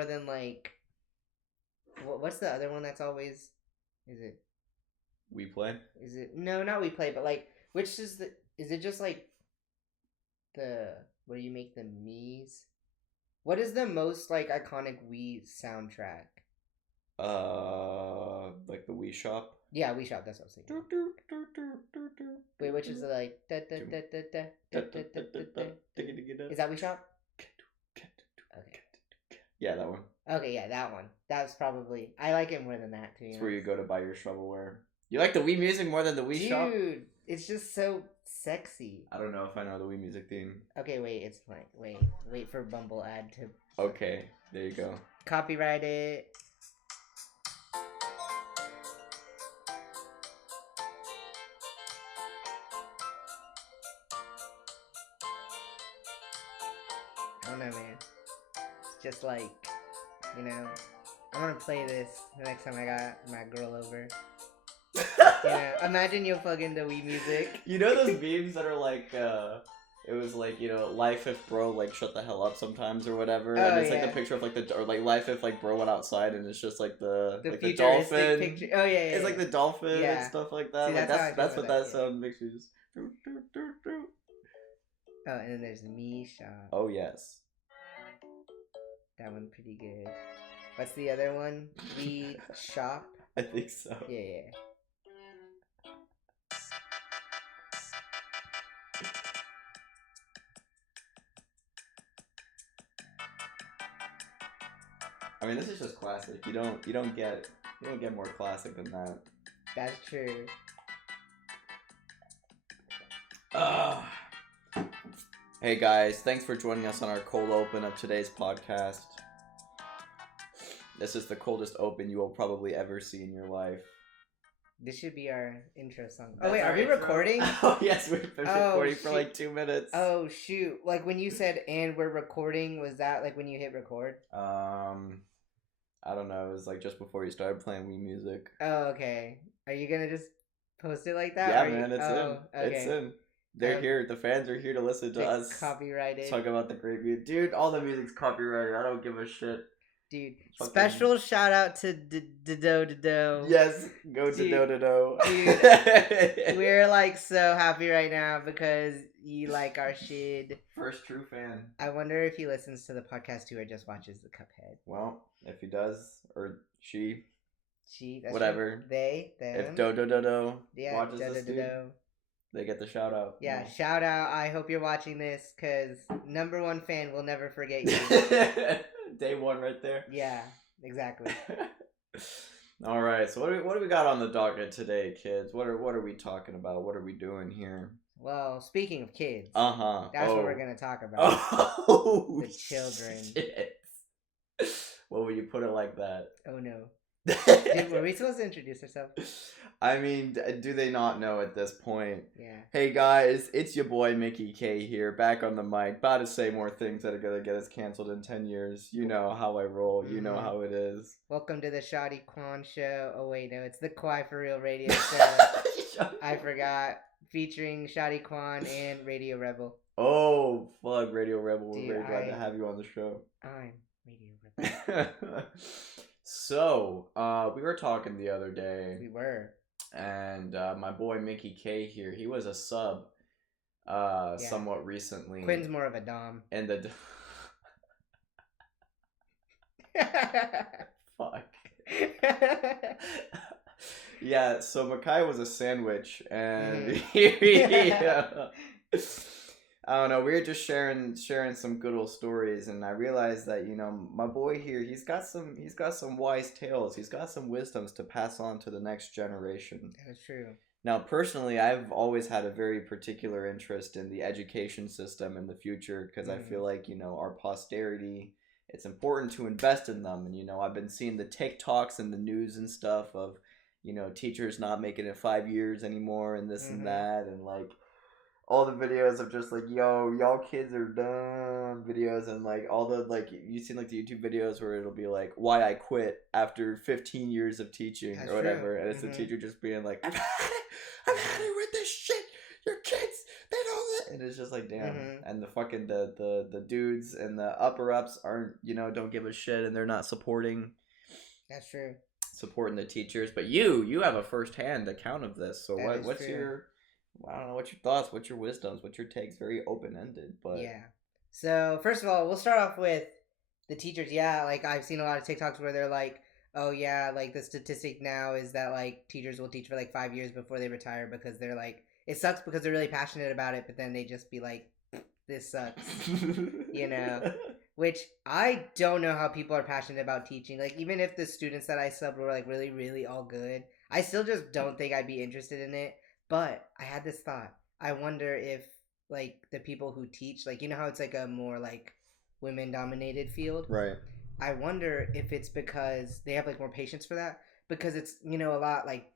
more than like what's the other one that's always is it We Play? is it no not We Play but like which is it just like the where you make the Mii's? What is the most like iconic Wii soundtrack? Like the Wii Shop. Yeah, Wii Shop. That's what I was thinking. Wait, which is like da da da da da da da da da da. Is that Wii Shop? Okay. Yeah, that one. Okay, yeah, that one. That's probably I like it more than that too. It's where you go to buy your shovelware. You like the Wii music more than the Wii Shop? Dude, it's just so sexy. I don't know if I know the Wii music theme. Okay, wait, it's playing. Wait for Bumble ad to. Okay, there you go. Copyright it. I don't know, man. It's just like, you know, I'm gonna play this the next time I got my girl over. Yeah, imagine you fucking the Wii music. You know those memes that are like, it was like, you know, life if bro like shut the hell up sometimes or whatever, and it's like the picture of like or like life if like bro went outside and it's just like the like the dolphin. Picture. Oh yeah, it's like the dolphin and stuff like that. See, like that's what that sound makes you just. Oh, and then there's Me Shop. Oh yes. That one pretty good. What's the other one? We Shop. I think so. Yeah. I mean, this is just classic. You don't get more classic than that. That's true. Hey guys, thanks for joining us on our cold open of today's podcast. This is the coldest open you will probably ever see in your life. This should be our intro song. That's wait, are we recording? Oh yes, we've been recording for like 2 minutes. Oh shoot! Like when you said "and we're recording," was that like when you hit record? I don't know. It was like just before you started playing Wii music. Oh, okay. Are you gonna just post it like that? Yeah, man, it's in. Okay. It's in. They're here. The fans are here to listen to us. Copyrighted. Talk about the great music. Dude, all the music's copyrighted. I don't give a shit. Dude, special shout out to Dodo. Yes, go to Dodo. Dude, we're like so happy right now because you like our shit. First true fan. I wonder if he listens to the podcast too or just watches the Cuphead. Well, if he does, or she, that's whatever. True. They, them. If Dodo watches this, dude, they get the shout out. Yeah, shout out. I hope you're watching this because #1 fan will never forget you. Day one right there. Yeah, exactly. All right, so what do we got on the docket today, kids? What are we talking about? What are we doing here? Well, speaking of kids, that's what we're gonna talk about. Oh, the children. Shit. Well, when you put it like that. Oh no. Dude, were we supposed to introduce ourselves? I mean, do they not know at this point? Yeah. Hey guys, it's your boy Mickey K here, back on the mic, about to say more things that are gonna get us canceled in 10 years. You know how I roll. You know how it is. Welcome to the Shoddy Kwan Show. Oh wait, no, it's the Kawaii for Real Radio Show. I forgot. Featuring Shoddy Kwan and Radio Rebel. Oh, fuck, Radio Rebel. Dude, we're very glad to have you on the show. I'm Radio Rebel. So, we were talking the other day. We were. And my boy Mickey K here, he was a sub somewhat recently. Quinn's more of a dom. And the fuck. Yeah, so Makai was a sandwich, and I don't know, we were just sharing some good old stories, and I realized that, you know, my boy here, he's got some wise tales, he's got some wisdoms to pass on to the next generation. That's true. Now, personally, I've always had a very particular interest in the education system in the future, because I feel like, you know, our posterity, it's important to invest in them, and, you know, I've been seeing the TikToks and the news and stuff of, you know, teachers not making it 5 years anymore, and this and that, and, like, all the videos of just like, yo, y'all kids are dumb videos, and like all the, like, you've seen like the YouTube videos where it'll be like, why I quit after 15 years of teaching. That's or whatever, true. And it's the teacher just being like, I've had it with this shit your kids, they don't. And it's just like, damn. Mhm. And the fucking the dudes and the upper ups aren't, don't give a shit, and they're not That's true. supporting the teachers. But you have a first hand account of this. So That is what's true. your, I don't know, what's your thoughts, what's your wisdoms, what's your takes? Very open ended, but Yeah. So first of all, we'll start off with the teachers. Yeah, like I've seen a lot of TikToks where they're like, "Oh yeah, like the statistic now is that like teachers will teach for like 5 years before they retire because they're like it sucks because they're really passionate about it, but then they just be like, this sucks." You know, which I don't know how people are passionate about teaching. Like even if the students that I subbed were like really really all good, I still just don't think I'd be interested in it. But I had this thought. I wonder if like the people who teach, like how it's like a more like women dominated field. right. I wonder if it's because they have like more patience for that because it's a lot like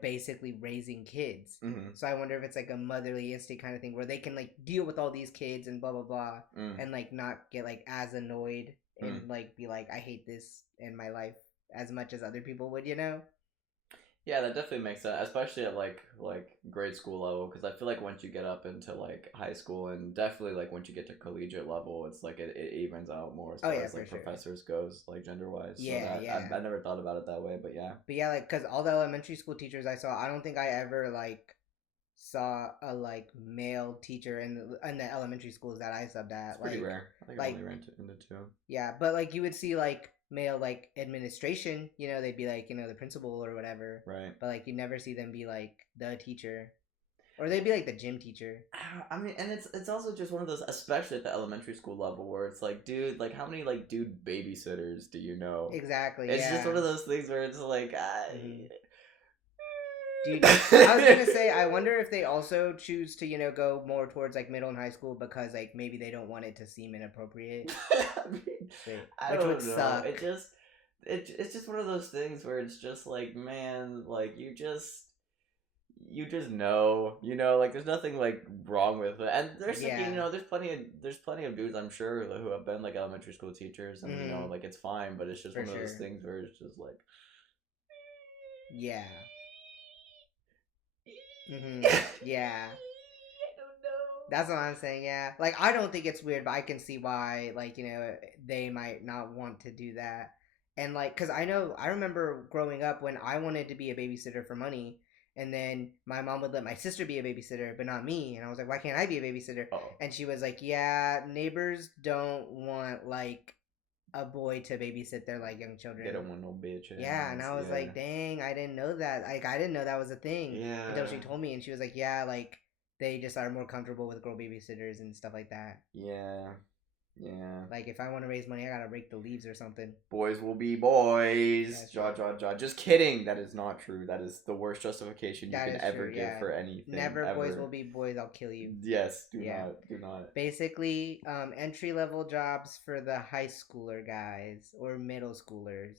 basically raising kids. Mm-hmm. So I wonder if it's like a motherly instinct kind of thing where they can like deal with all these kids and blah blah blah and like not get like as annoyed and like be like I hate this in my life as much as other people would. Yeah, that definitely makes sense, especially at like grade school level, because I feel like once you get up into like high school and definitely like once you get to collegiate level, it's like it evens out more as far as like professors goes, like gender wise. Yeah, so yeah. I never thought about it that way, but yeah. But yeah, like because all the elementary school teachers I saw, I don't think I ever like saw a like male teacher in the elementary schools that I subbed at. It's pretty rare. I think like, I only ran into two. Yeah, but like you would see like male like administration, they'd be like the principal or whatever. Right. But like you never see them be like the teacher, or they'd be like the gym teacher. I mean, and it's also just one of those, especially at the elementary school level, where it's like, dude, like how many like dude babysitters do you know? Exactly. It's just one of those things where it's like, Dude, I was gonna say, I wonder if they also choose to, go more towards like middle and high school because like maybe they don't want it to seem inappropriate. I mean, I which don't would know. suck. It's just one of those things where it's just like, man, like you just know, like there's nothing like wrong with it, and there's there's plenty of dudes I'm sure who have been like elementary school teachers, and like it's fine, but it's just one of those things where it's just like, yeah. Yeah. I don't know. That's what I'm saying. Yeah, like I don't think it's weird, but I can see why like they might not want to do that. And like, cause I remember growing up when I wanted to be a babysitter for money, and then my mom would let my sister be a babysitter, but not me. And I was like, why can't I be a babysitter? Uh-oh. And she was like, yeah, neighbors don't want like a boy to babysit their like young children. They don't want no bitch. Yeah, and I was like, dang, I didn't know that. Like, I didn't know that was a thing. Yeah. Until she told me, and she was like, yeah, like they just are more comfortable with girl babysitters and stuff like that. Yeah. Yeah. Like if I want to raise money, I gotta rake the leaves or something. Boys will be boys. Jaw. Just kidding. That is not true. That is the worst justification you can ever give for anything. Never ever. Boys will be boys. I'll kill you. Yes. Do not. Basically, entry level jobs for the high schooler guys or middle schoolers.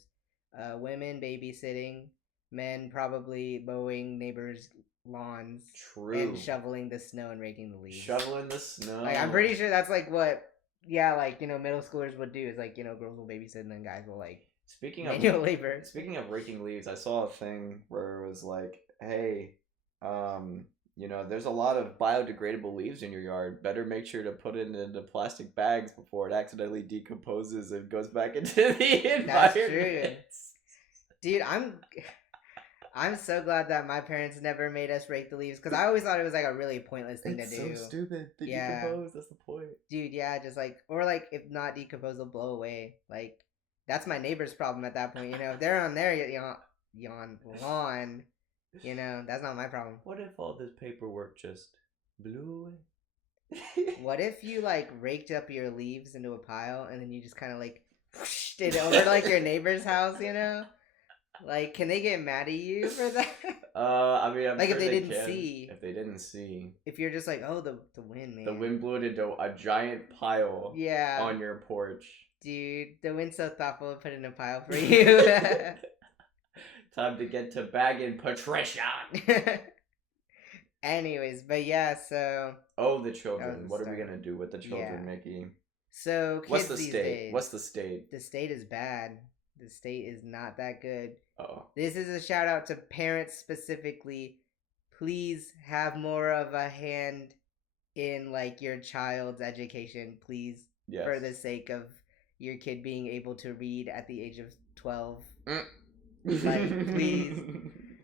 Women babysitting. Men probably mowing neighbors' lawns. True. And shoveling the snow and raking the leaves. Shoveling the snow. Like I'm pretty sure that's like what. Yeah, like middle schoolers would do is like girls will babysit and then guys will like manual labor. Speaking of raking leaves, I saw a thing where it was like, hey, there's a lot of biodegradable leaves in your yard. Better make sure to put it into plastic bags before it accidentally decomposes and goes back into the environment. That's true, dude. I'm so glad that my parents never made us rake the leaves because I always thought it was like a really pointless thing to do. It's so stupid. They decompose. That's the point. Dude, yeah, just like or like if not decompose, they'll blow away. Like that's my neighbor's problem at that point. If they're on their lawn, that's not my problem. What if all this paperwork just blew away? What if you like raked up your leaves into a pile and then you just kind of like whooshed it over to like your neighbor's house? Like, can they get mad at you for that? I mean, I'm like sure if they can. If they didn't see. If you're just like, oh, the wind, man. The wind blew it into a giant pile. Yeah. On your porch. Dude, the wind's so thoughtful to put in a pile for you. Time to get to bagging Patricia. Anyways, but yeah, so. Oh, the children. What are we gonna do with the children, Mickey? So, kids what's the these state? days, What's the state? The state is bad. The state is not that good. Oh. This is a shout out to parents specifically please have more of a hand in like your child's education, please, Yes. for the sake of your kid being able to read at the age of 12. Like, please.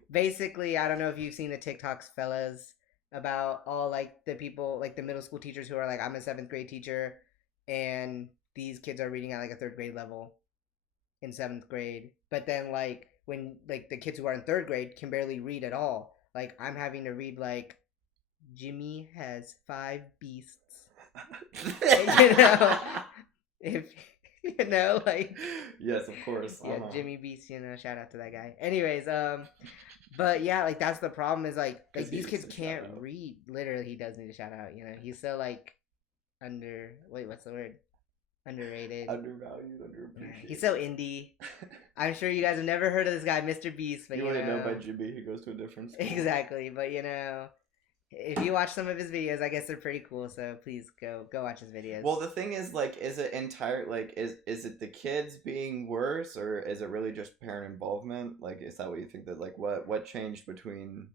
Basically, I don't know if you've seen the TikToks, fellas, about all like the people, like the middle school teachers who are like, I'm a 7th grade teacher, and these kids are reading at like a 3rd grade level in 7th grade. But then like when like the kids who are in 3rd grade can barely read at all. Like I'm having to read like Jimmy has 5 beasts. You know, if you know, like yes, of course. yeah, Jimmy Beast. You know, shout out to that guy. Anyways, but yeah, like that's the problem is like these kids can't read. Literally, he does need a shout out. You know, he's so like what's the word? Underrated. Undervalued, underappreciated. He's so indie. I'm sure you guys have never heard of this guy, Mr. Beast, but you wouldn't know by Jimmy. He goes to a different school. Exactly, but you know, if you watch some of his videos, I guess they're pretty cool. So please go watch his videos. Well, the thing is, like, is it is it the kids being worse, or is it really just parent involvement? Like, is that what you think that like what changed between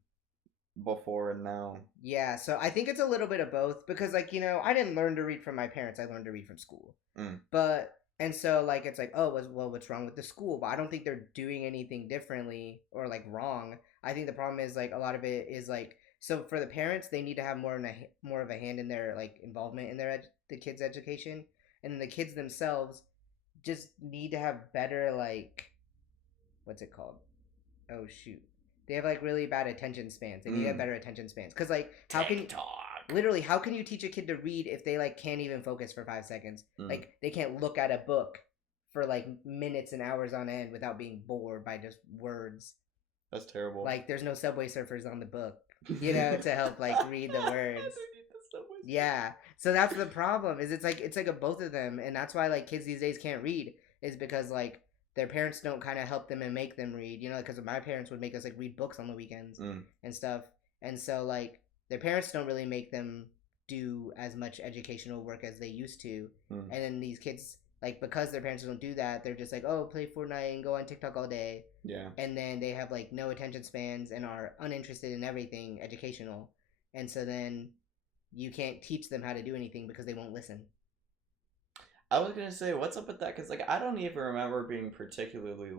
before and now? Yeah, so I think it's a little bit of both because like, you know, I didn't learn to read from my parents. I learned to read from school. But and so like it's like, oh, well, what's wrong with the school? But I don't think they're doing anything differently or like wrong. I think the problem is like a lot of it is like, so for the parents, they need to have more of a hand in their like involvement in the kids' education, and then the kids themselves just need to have better like, what's it called? Oh shoot, they have like really bad attention spans. They need to have better attention spans because like how can you teach a kid to read if they like can't even focus for 5 seconds? Like they can't look at a book for like minutes and hours on end without being bored by just words. That's terrible. Like there's no Subway Surfers on the book, you know, to help like read the words. Yeah, so that's the problem. Is it's like a both of them, and that's why like kids these days can't read is because like their parents don't kind of help them and make them read. You know, because my parents would make us like read books on the weekends and stuff, and so like their parents don't really make them do as much educational work as they used to, and then these kids like because their parents don't do that, they're just like, oh, play Fortnite and go on TikTok all day. Yeah. And then they have like no attention spans and are uninterested in everything educational, and so then you can't teach them how to do anything because they won't listen. I was gonna say, what's up with that? Because like I don't even remember being particularly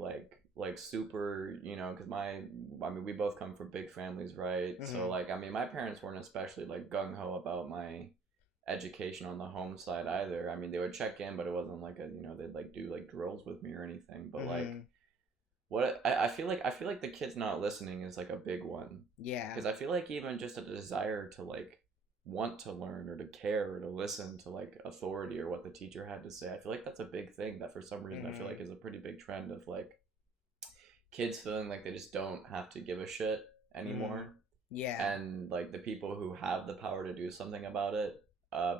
like super, you know, because I mean we both come from big families, right? So like I mean my parents weren't especially like gung ho about my education on the home side either. I mean they would check in, but it wasn't like they'd like do like drills with me or anything. But like what I feel like the kids not listening is like a big one. Yeah. Because I feel like even just a desire to like want to learn or to care or to listen to like authority or what the teacher had to say, I feel like that's a big thing that for some reason I feel like is a pretty big trend of like kids feeling like they just don't have to give a shit anymore. Yeah. And like the people who have the power to do something about it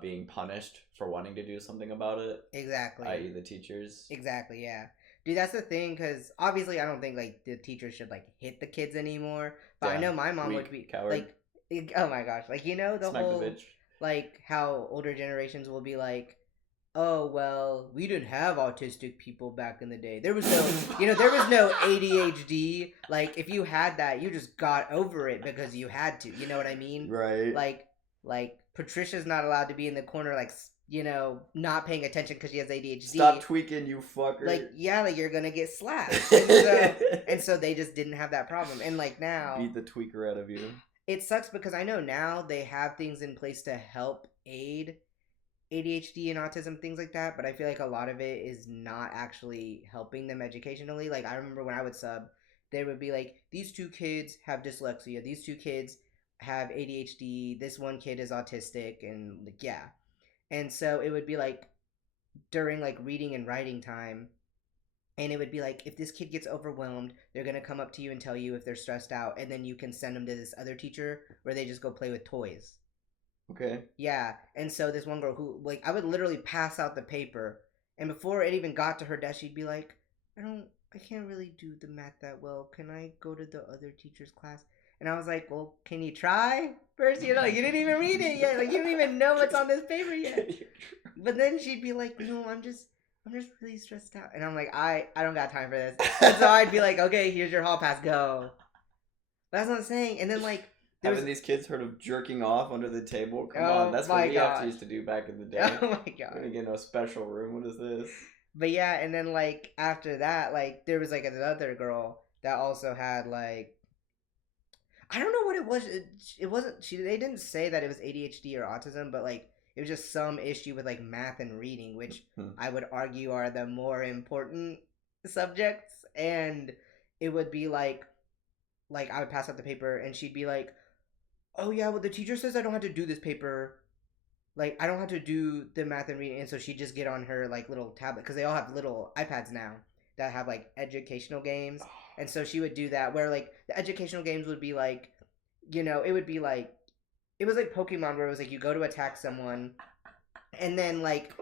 being punished for wanting to do something about it. Exactly. I.e. the teachers. Exactly, yeah. Dude, that's the thing, because obviously I don't think like the teachers should like hit the kids anymore, but I know my mom would be coward. Like, oh my gosh, like you know the Smack whole the bitch. Like how older generations will be like, oh well, we didn't have autistic people back in the day. There was no there was no ADHD. Like if you had that, you just got over it because you had to. You know what I mean? Right. Like Patricia's not allowed to be in the corner like not paying attention because she has ADHD. Stop tweaking, you fucker. Like, yeah, like you're gonna get slapped. And so they just didn't have that problem. And like now, beat the tweaker out of you. It sucks because I know now they have things in place to help aid ADHD and autism, things like that. But I feel like a lot of it is not actually helping them educationally. Like I remember when I would sub, they would be like, these 2 kids have dyslexia. These 2 kids have ADHD. This one kid is autistic, and like yeah. And so it would be like during like reading and writing time, and it would be like if this kid gets overwhelmed, they're going to come up to you and tell you if they're stressed out, and then you can send them to this other teacher where they just go play with toys. Okay. Yeah, and so this one girl who like I would literally pass out the paper, and before it even got to her desk, she'd be like, I can't really do the math that well. Can I go to the other teacher's class? And I was like, well, can you try first? You didn't even read it yet. Like, you don't even know what's on this paper yet. But then she'd be like, no, I'm just really stressed out. And I'm like, I don't got time for this. And so I'd be like, okay, here's your hall pass, go. But that's what I'm saying. And then, like, Haven't these kids heard of jerking off under the table? Come on, Oh that's what my we have to god. used to do back in the day. Oh my We're god. gonna get no special room. What is this? But yeah, and then like after that, like there was like another girl that also had like I don't know what it was. It wasn't she. They didn't say that it was ADHD or autism, but like it was just some issue with like math and reading, which I would argue are the more important subjects. And it would be like I would pass out the paper, and she'd be like, "Oh yeah, well the teacher says I don't have to do this paper. Like I don't have to do the math and reading." And so she'd just get on her like little tablet because they all have little iPads now that have like educational games. And so she would do that where like the educational games would be like, it would be like it was like Pokemon where it was like you go to attack someone, and then like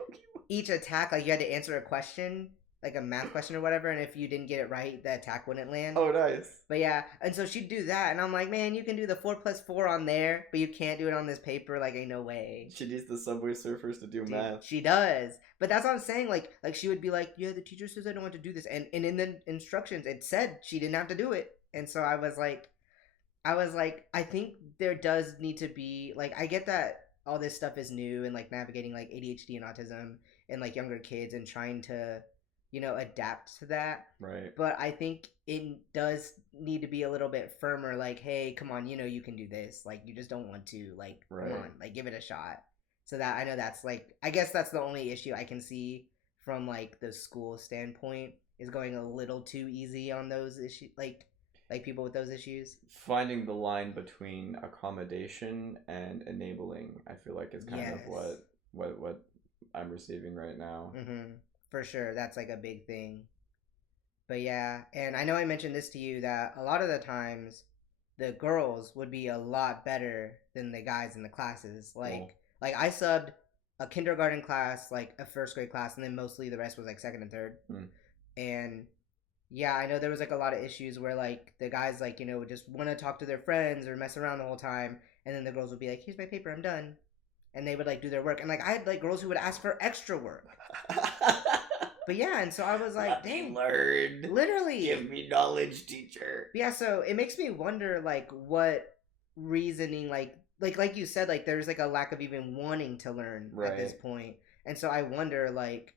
each attack like you had to answer a question, like a math question or whatever, and if you didn't get it right, the attack wouldn't land. Oh, nice. But yeah, and so she'd do that, and I'm like, man, you can do the 4+4 on there, but you can't do it on this paper. Like, ain't no way. She needs the Subway Surfers to do math. She does, but that's what I'm saying. Like she would be like, yeah, the teacher says I don't want to do this, and in the instructions it said she didn't have to do it, and so I was like, I think there does need to be like, I get that all this stuff is new and like navigating like ADHD and autism and like younger kids and trying to adapt to that. Right. But I think it does need to be a little bit firmer. Like, hey, come on, you can do this. Like, you just don't want to. Like, right. Come on, like, give it a shot. So that I know that's like, I guess that's the only issue I can see from like the school standpoint is going a little too easy on those issues. Like people with those issues. Finding the line between accommodation and enabling, I feel like is kind of what I'm receiving right now. Mm-hmm. For sure, that's like a big thing. But yeah, and I know I mentioned this to you that a lot of the times the girls would be a lot better than the guys in the classes. Like I subbed a kindergarten class, like a first grade class, and then mostly the rest was like second and third. And yeah, I know there was like a lot of issues where like the guys like would just want to talk to their friends or mess around the whole time, and then the girls would be like, "Here's my paper, I'm done," and they would like do their work. And like I had like girls who would ask for extra work. But yeah, and so I was like, dang, learned. Literally. Give me knowledge, teacher. Yeah, so it makes me wonder like what reasoning like you said, like there's like a lack of even wanting to learn at this point. And so I wonder like,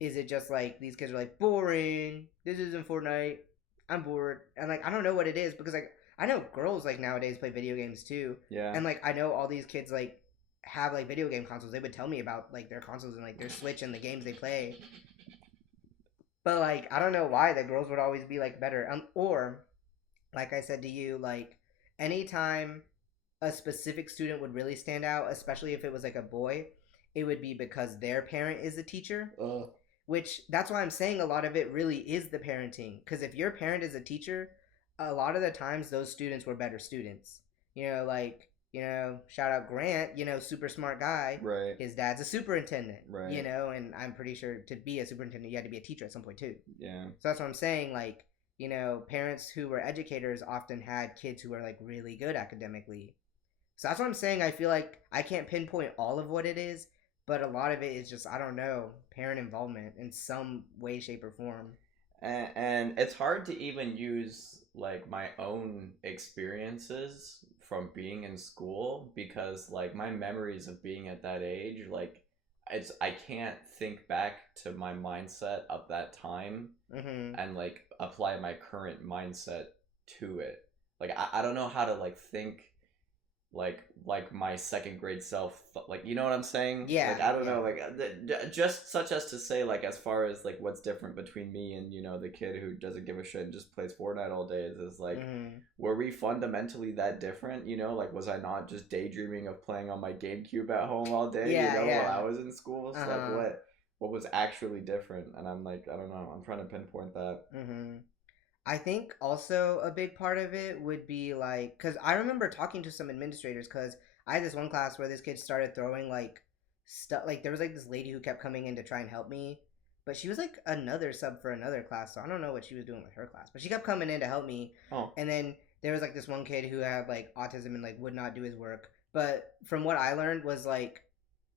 is it just like these kids are like, boring, this isn't Fortnite, I'm bored. And like I don't know what it is, because like I know girls like nowadays play video games too. Yeah. And like I know all these kids like have like video game consoles. They would tell me about like their consoles and like their Switch and the games they play. But like I don't know why the girls would always be like better. Or like I said to you, like anytime a specific student would really stand out, especially if it was like a boy, it would be because their parent is a teacher. Which that's why I'm saying a lot of it really is the parenting. Because if your parent is a teacher, a lot of the times those students were better students. Shout out Grant, super smart guy. Right. His dad's a superintendent. Right. And I'm pretty sure to be a superintendent, you had to be a teacher at some point too. Yeah. So that's what I'm saying. Like, parents who were educators often had kids who were like really good academically. So that's what I'm saying. I feel like I can't pinpoint all of what it is, but a lot of it is just, I don't know, parent involvement in some way, shape, or form. And it's hard to even use like my own experiences from being in school, because like my memories of being at that age, like I can't think back to my mindset of that time and like apply my current mindset to it. Like I don't know how to like think like my second grade self, like, you know what I'm saying? Yeah. Like I don't know, like just such as to say, like, as far as like what's different between me and the kid who doesn't give a shit and just plays Fortnite all day is like, were we fundamentally that different? Like, was I not just daydreaming of playing on my GameCube at home all day? While I was in school. So like what was actually different? And I'm like, I don't know. I'm trying to pinpoint that. I think also a big part of it would be like, because I remember talking to some administrators, because I had this one class where this kid started throwing like stuff. Like there was like this lady who kept coming in to try and help me, but she was like another sub for another class, so I don't know what she was doing with her class, but she kept coming in to help me. And then there was like this one kid who had like autism and like would not do his work, but from what I learned was like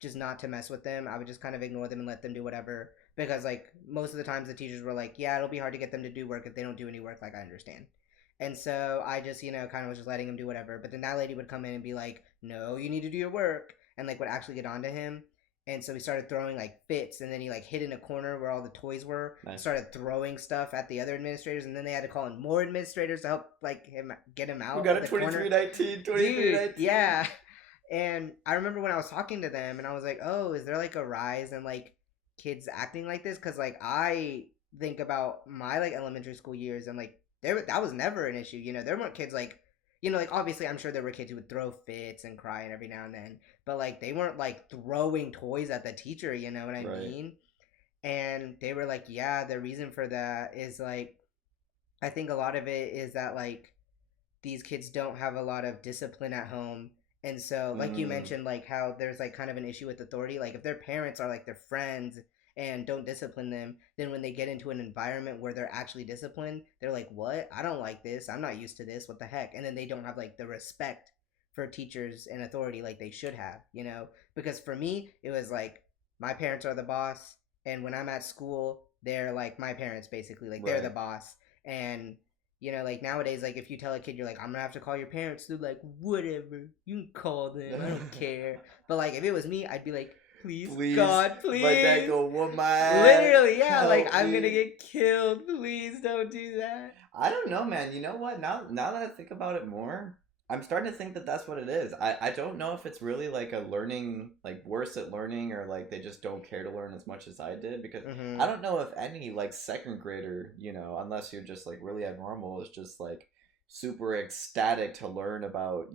just not to mess with them. I would just kind of ignore them and let them do whatever. Because, like, most of the times the teachers were like, yeah, it'll be hard to get them to do work if they don't do any work, like, I understand. And so I just, kind of was just letting him do whatever. But then that lady would come in and be like, no, you need to do your work. And like would actually get onto him. And so he started throwing like fits. And then he like hid in a corner where all the toys were. Nice. Started throwing stuff at the other administrators. And then they had to call in more administrators to help like him get him out. We got of a the corner. 2319, 2319. Yeah. And I remember when I was talking to them and I was like, oh, is there like a rise in like kids acting like this? Because like I think about my like elementary school years and like that was never an issue. There weren't kids like, like obviously I'm sure there were kids who would throw fits and cry and every now and then, but like they weren't like throwing toys at the teacher. You know what I mean? And they were like, yeah, the reason for that is like, I think a lot of it is that like these kids don't have a lot of discipline at home. And so, like you mentioned, like how there's like kind of an issue with authority. Like if their parents are like their friends and don't discipline them, then when they get into an environment where they're actually disciplined, they're like, what? I don't like this. I'm not used to this. What the heck? And then they don't have like the respect for teachers and authority like they should have, Because for me, it was like my parents are the boss. And when I'm at school, they're like my parents basically. Like they're the boss. And like nowadays, like if you tell a kid you're like, I'm gonna have to call your parents, they're like, whatever, you can call them, I don't care. But like if it was me, I'd be like, please God, please. Let that go whoop my ass. Literally, yeah. Like I'm gonna get killed. Please don't do that. I don't know, man. You know what? Now that I think about it more, I'm starting to think that that's what it is. I don't know if it's really like a learning, like worse at learning, or like they just don't care to learn as much as I did, because I don't know if any like second grader, unless you're just like really abnormal, is just like super ecstatic to learn about,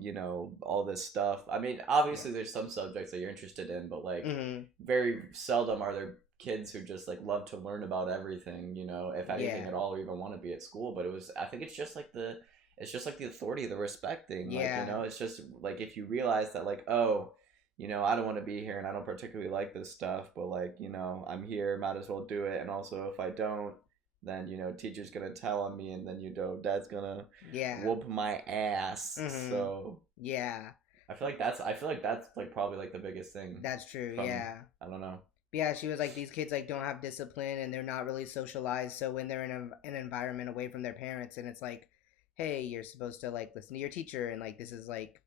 all this stuff. I mean, obviously there's some subjects that you're interested in, but like very seldom are there kids who just like love to learn about everything, if anything at all, or even want to be at school. But I think it's just like the authority, the respecting. Like, it's just like if you realize that like, oh, I don't want to be here and I don't particularly like this stuff, but like, I'm here, might as well do it. And also if I don't, then teacher's gonna tell on me, and then dad's gonna whoop my ass. So I feel like that's like probably like the biggest thing. That's true. I don't know. Yeah, she was like, these kids like don't have discipline and they're not really socialized. So when they're in an environment away from their parents, and it's like, hey, you're supposed to like listen to your teacher, and like this is like,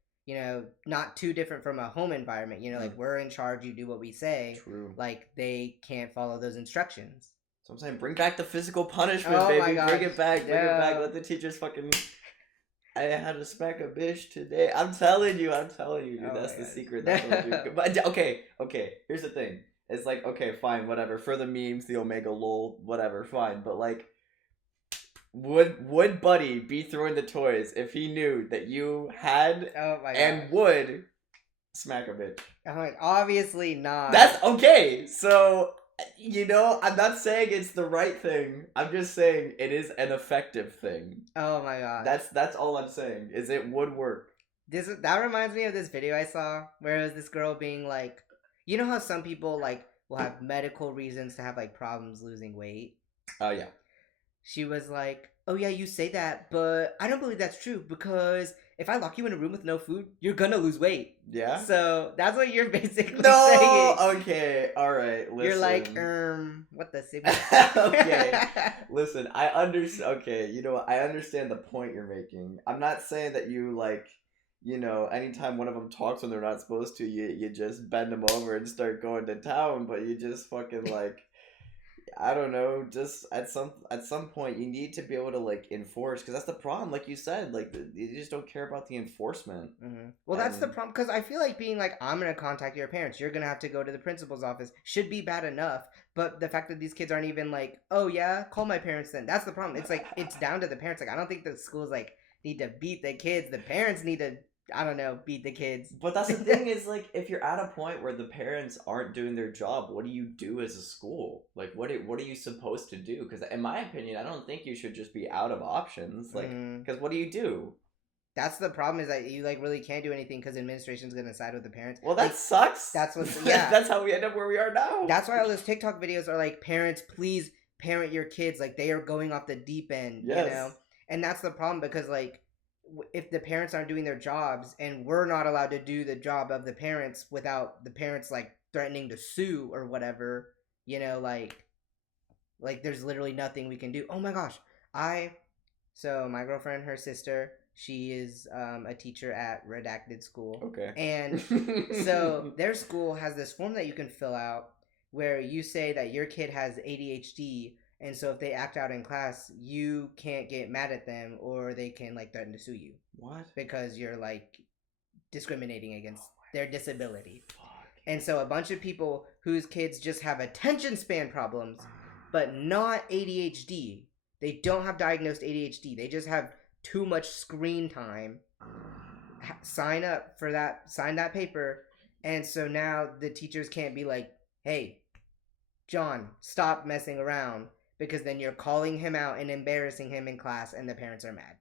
not too different from a home environment. Like we're in charge, you do what we say. True. Like they can't follow those instructions. So I'm saying, bring back the physical punishment, oh baby. My gosh. Bring it back. Let the teachers fucking. I had to smack a bitch today. I'm telling you, dude. Oh, that's the secret. That's what I do. But okay. Here's the thing. It's like, okay, fine, whatever. For the memes, the Omega lol, whatever, fine. But like, would Buddy be throwing the toys if he knew that you had and would smack a bitch? I'm like, obviously not. That's okay. So, I'm not saying it's the right thing. I'm just saying it is an effective thing. Oh my god. That's all I'm saying, is it would work. That reminds me of this video I saw where it was this girl being like, you know how some people like will have medical reasons to have like problems losing weight? Oh yeah. She was like, oh yeah, you say that, but I don't believe that's true, because if I lock you in a room with no food, you're gonna lose weight. Yeah? So that's what you're basically saying. Okay, alright, listen. You're like, what the signal? Okay, listen, I understand. Okay, I understand the point you're making. I'm not saying that you like, anytime one of them talks when they're not supposed to, you just bend them over and start going to town, but you just fucking like, I don't know, just at some point you need to be able to like enforce, because that's the problem, like you said, like you just don't care about the enforcement. Well, that's the problem, because I feel like being like, I'm gonna contact your parents, you're gonna have to go to the principal's office, should be bad enough, but the fact that these kids aren't even like, oh yeah, call my parents then, that's the problem. It's like, it's down to the parents. Like I don't think the schools like need to beat the kids, the parents need to, I don't know, beat the kids. But that's the thing, is like, if you're at a point where the parents aren't doing their job, what do you do as a school? Like, what are you supposed to do? Because in my opinion, I don't think you should just be out of options. Like, because what do you do? That's the problem, is that you like really can't do anything because administration's gonna side with the parents. Well, that like, sucks. That's what. That's how we end up where we are now. That's why all those TikTok videos are like, parents, please parent your kids. Like they are going off the deep end. Yes. And that's the problem, because like, if the parents aren't doing their jobs, and we're not allowed to do the job of the parents without the parents like threatening to sue or whatever, like there's literally nothing we can do. Oh my gosh, So my girlfriend, her sister, she is a teacher at redacted school. Okay. And so their school has this form that you can fill out where you say that your kid has ADHD, and so if they act out in class, you can't get mad at them, or they can like threaten to sue you. What? Because you're like discriminating against their disability. Fuck. And so a bunch of people whose kids just have attention span problems, but not ADHD. They don't have diagnosed ADHD. They just have too much screen time. Sign up for that. Sign that paper. And so now the teachers can't be like, hey, John, stop messing around. Because then you're calling him out and embarrassing him in class, and the parents are mad.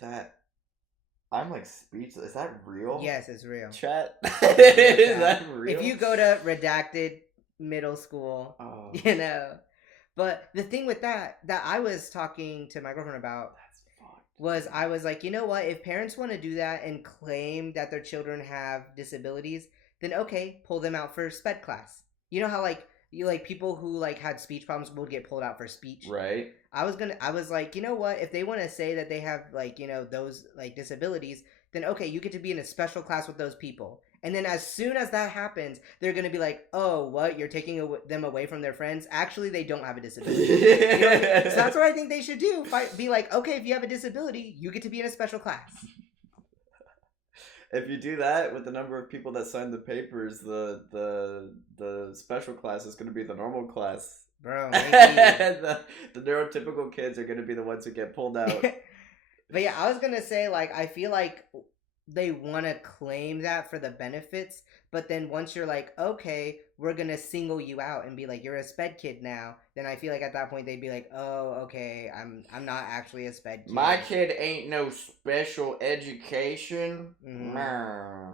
That I'm like speechless. Is that real? Yes, it's real. Chat. Is that real? If you go to redacted middle school, Oh. you know. But the thing with that I was talking to my girlfriend about was I was like, you know what? If parents want to do that and claim that their children have disabilities, then okay, pull them out for sped class. You know how like you like people who like had speech problems would get pulled out for speech. Right. I was like, you know what? If they want to say that they have like, you know, those like disabilities, then okay, you get to be in a special class with those people. And then as soon as that happens, they're going to be like, oh, what? You're taking them away from their friends? Actually, they don't have a disability. You know? So that's what I think they should do. Be like, okay, if you have a disability, you get to be in a special class. If you do that with the number of people that sign the papers, the special class is going to be the normal class. Bro, maybe. the neurotypical kids are going to be the ones who get pulled out. But yeah, I was going to say, like, I feel like they want to claim that for the benefits, but then once you're like, okay, we're going to single you out and be like, you're a sped kid now, then I feel like at that point they'd be like, oh, okay, I'm not actually a sped kid. My kid ain't no special education. Mm-hmm.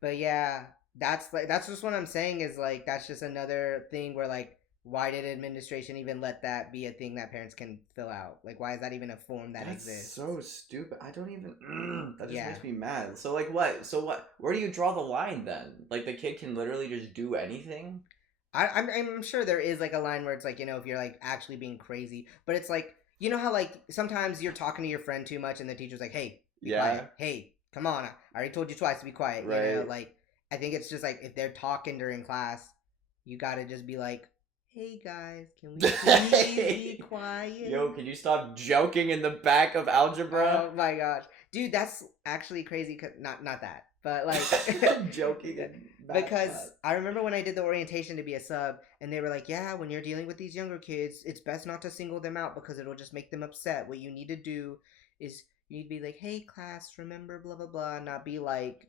But yeah, that's just what I'm saying is like, that's just another thing where like, why did administration even let that be a thing that parents can fill out? Like, why is that even a form that exists? So stupid. I don't even. That just makes me mad. So, like, what? So, what? Where do you draw the line then? Like, the kid can literally just do anything? I'm sure there is, like, a line where it's like, you know, if you're, like, actually being crazy. But it's like, you know how, like, sometimes you're talking to your friend too much and the teacher's like, hey, be quiet. Hey, come on. I already told you twice to be quiet. Right. You know, like, I think it's just, like, if they're talking during class, you gotta just be like, hey guys, can we please be quiet? Yo, can you stop joking in the back of algebra? Oh my gosh, dude, that's actually crazy. Cause not that, but like joking. Because I remember when I did the orientation to be a sub, and they were like, "Yeah, when you're dealing with these younger kids, it's best not to single them out because it'll just make them upset. What you need to do is you need to be like, hey class, remember blah blah blah, not be like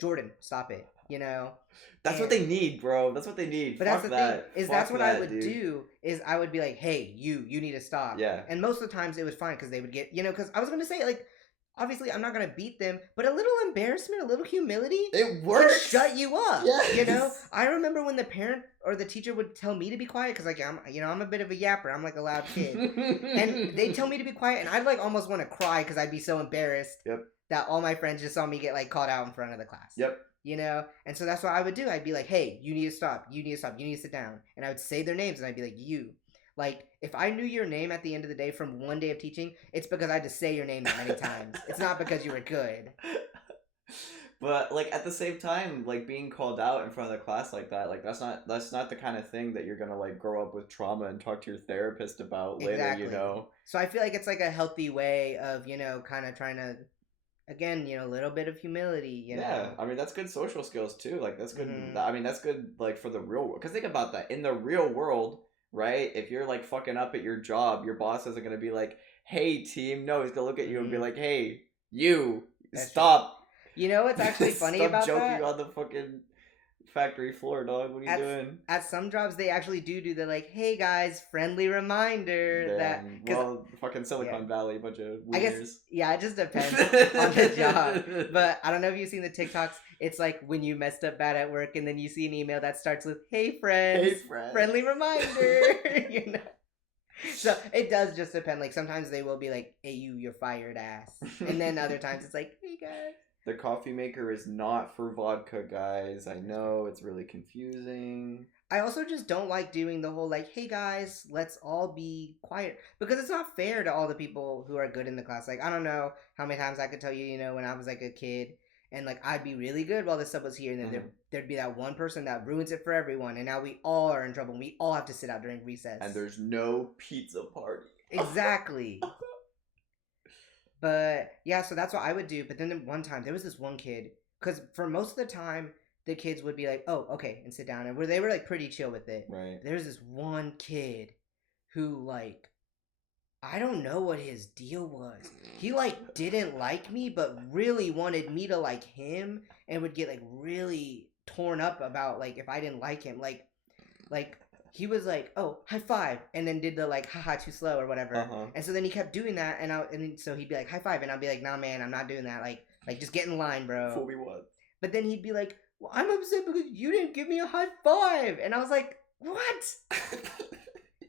Jordan, stop it, you know." That's what they need, bro. That's what they need. But Fuck that's the that. thing is Fuck that's what that, I would dude. do is I would be like, hey, you need to stop. Yeah. And most of the times it was fine because they would get, you know, because I was gonna say like, obviously I'm not gonna beat them, but a little embarrassment, a little humility, it works. Shut you up. Yes. You know, I remember when the parent or the teacher would tell me to be quiet because like I'm a bit of a yapper. I'm like a loud kid, and they'd tell me to be quiet, and I'd like almost want to cry because I'd be so embarrassed. Yep. That all my friends just saw me get like called out in front of the class. Yep. You know? And so that's what I would do. I'd be like, hey, you need to stop. You need to stop. You need to sit down. And I would say their names and I'd be like, you. Like, if I knew your name at the end of the day from one day of teaching, it's because I had to say your name that many times. It's not because you were good. But, like, at the same time, like, being called out in front of the class like that, like, that's not the kind of thing that you're gonna, like, grow up with trauma and talk to your therapist about later, you know? So I feel like it's, like, a healthy way of, you know, kind of trying to, again, you know, a little bit of humility, you know? Yeah, I mean, that's good social skills, too. Like, that's good. Mm-hmm. I mean, that's good, like, for the real world. Because think about that. In the real world, right, if you're, like, fucking up at your job, your boss isn't going to be like, hey, team. No, he's going to look at you and be like, hey, you, stop. You know what's actually funny about that? Stop joking on the fucking factory floor, dog. What are you doing? At some jobs, they actually do the, like, hey, guys, friendly reminder. Damn. Well, fucking Silicon Valley, a bunch of wieners. I guess, yeah, it just depends on the job. But I don't know if you've seen the TikToks. It's like when you messed up bad at work and then you see an email that starts with, hey, friends, friendly reminder, you know? So it does just depend. Like, sometimes they will be like, hey, you're fired, ass. And then other times it's like, hey, guys. The coffee maker is not for vodka, guys. I know, it's really confusing. I also just don't like doing the whole like, hey guys, let's all be quiet, because it's not fair to all the people who are good in the class. Like, I don't know how many times I could tell you, when I was like a kid and like I'd be really good while the sub was here, and then there'd be that one person that ruins it for everyone, and now we all are in trouble. And we all have to sit out during recess. And there's no pizza party. Exactly. But yeah, so that's what I would do. But then one time there was this one kid, because for most of the time the kids would be like, "Oh, okay," and sit down, and they were like pretty chill with it. Right. There's this one kid who like, I don't know what his deal was. He like didn't like me, but really wanted me to like him, and would get like really torn up about like if I didn't like him. Like he was like, "Oh, high five," and then did the like, haha, too slow or whatever. And so then he kept doing that, and so he'd be like, high five, and I'd be like, nah, man, I'm not doing that. Like just get in line, bro. Fool me what? But then he'd be like, well, I'm upset because you didn't give me a high five, and I was like, what?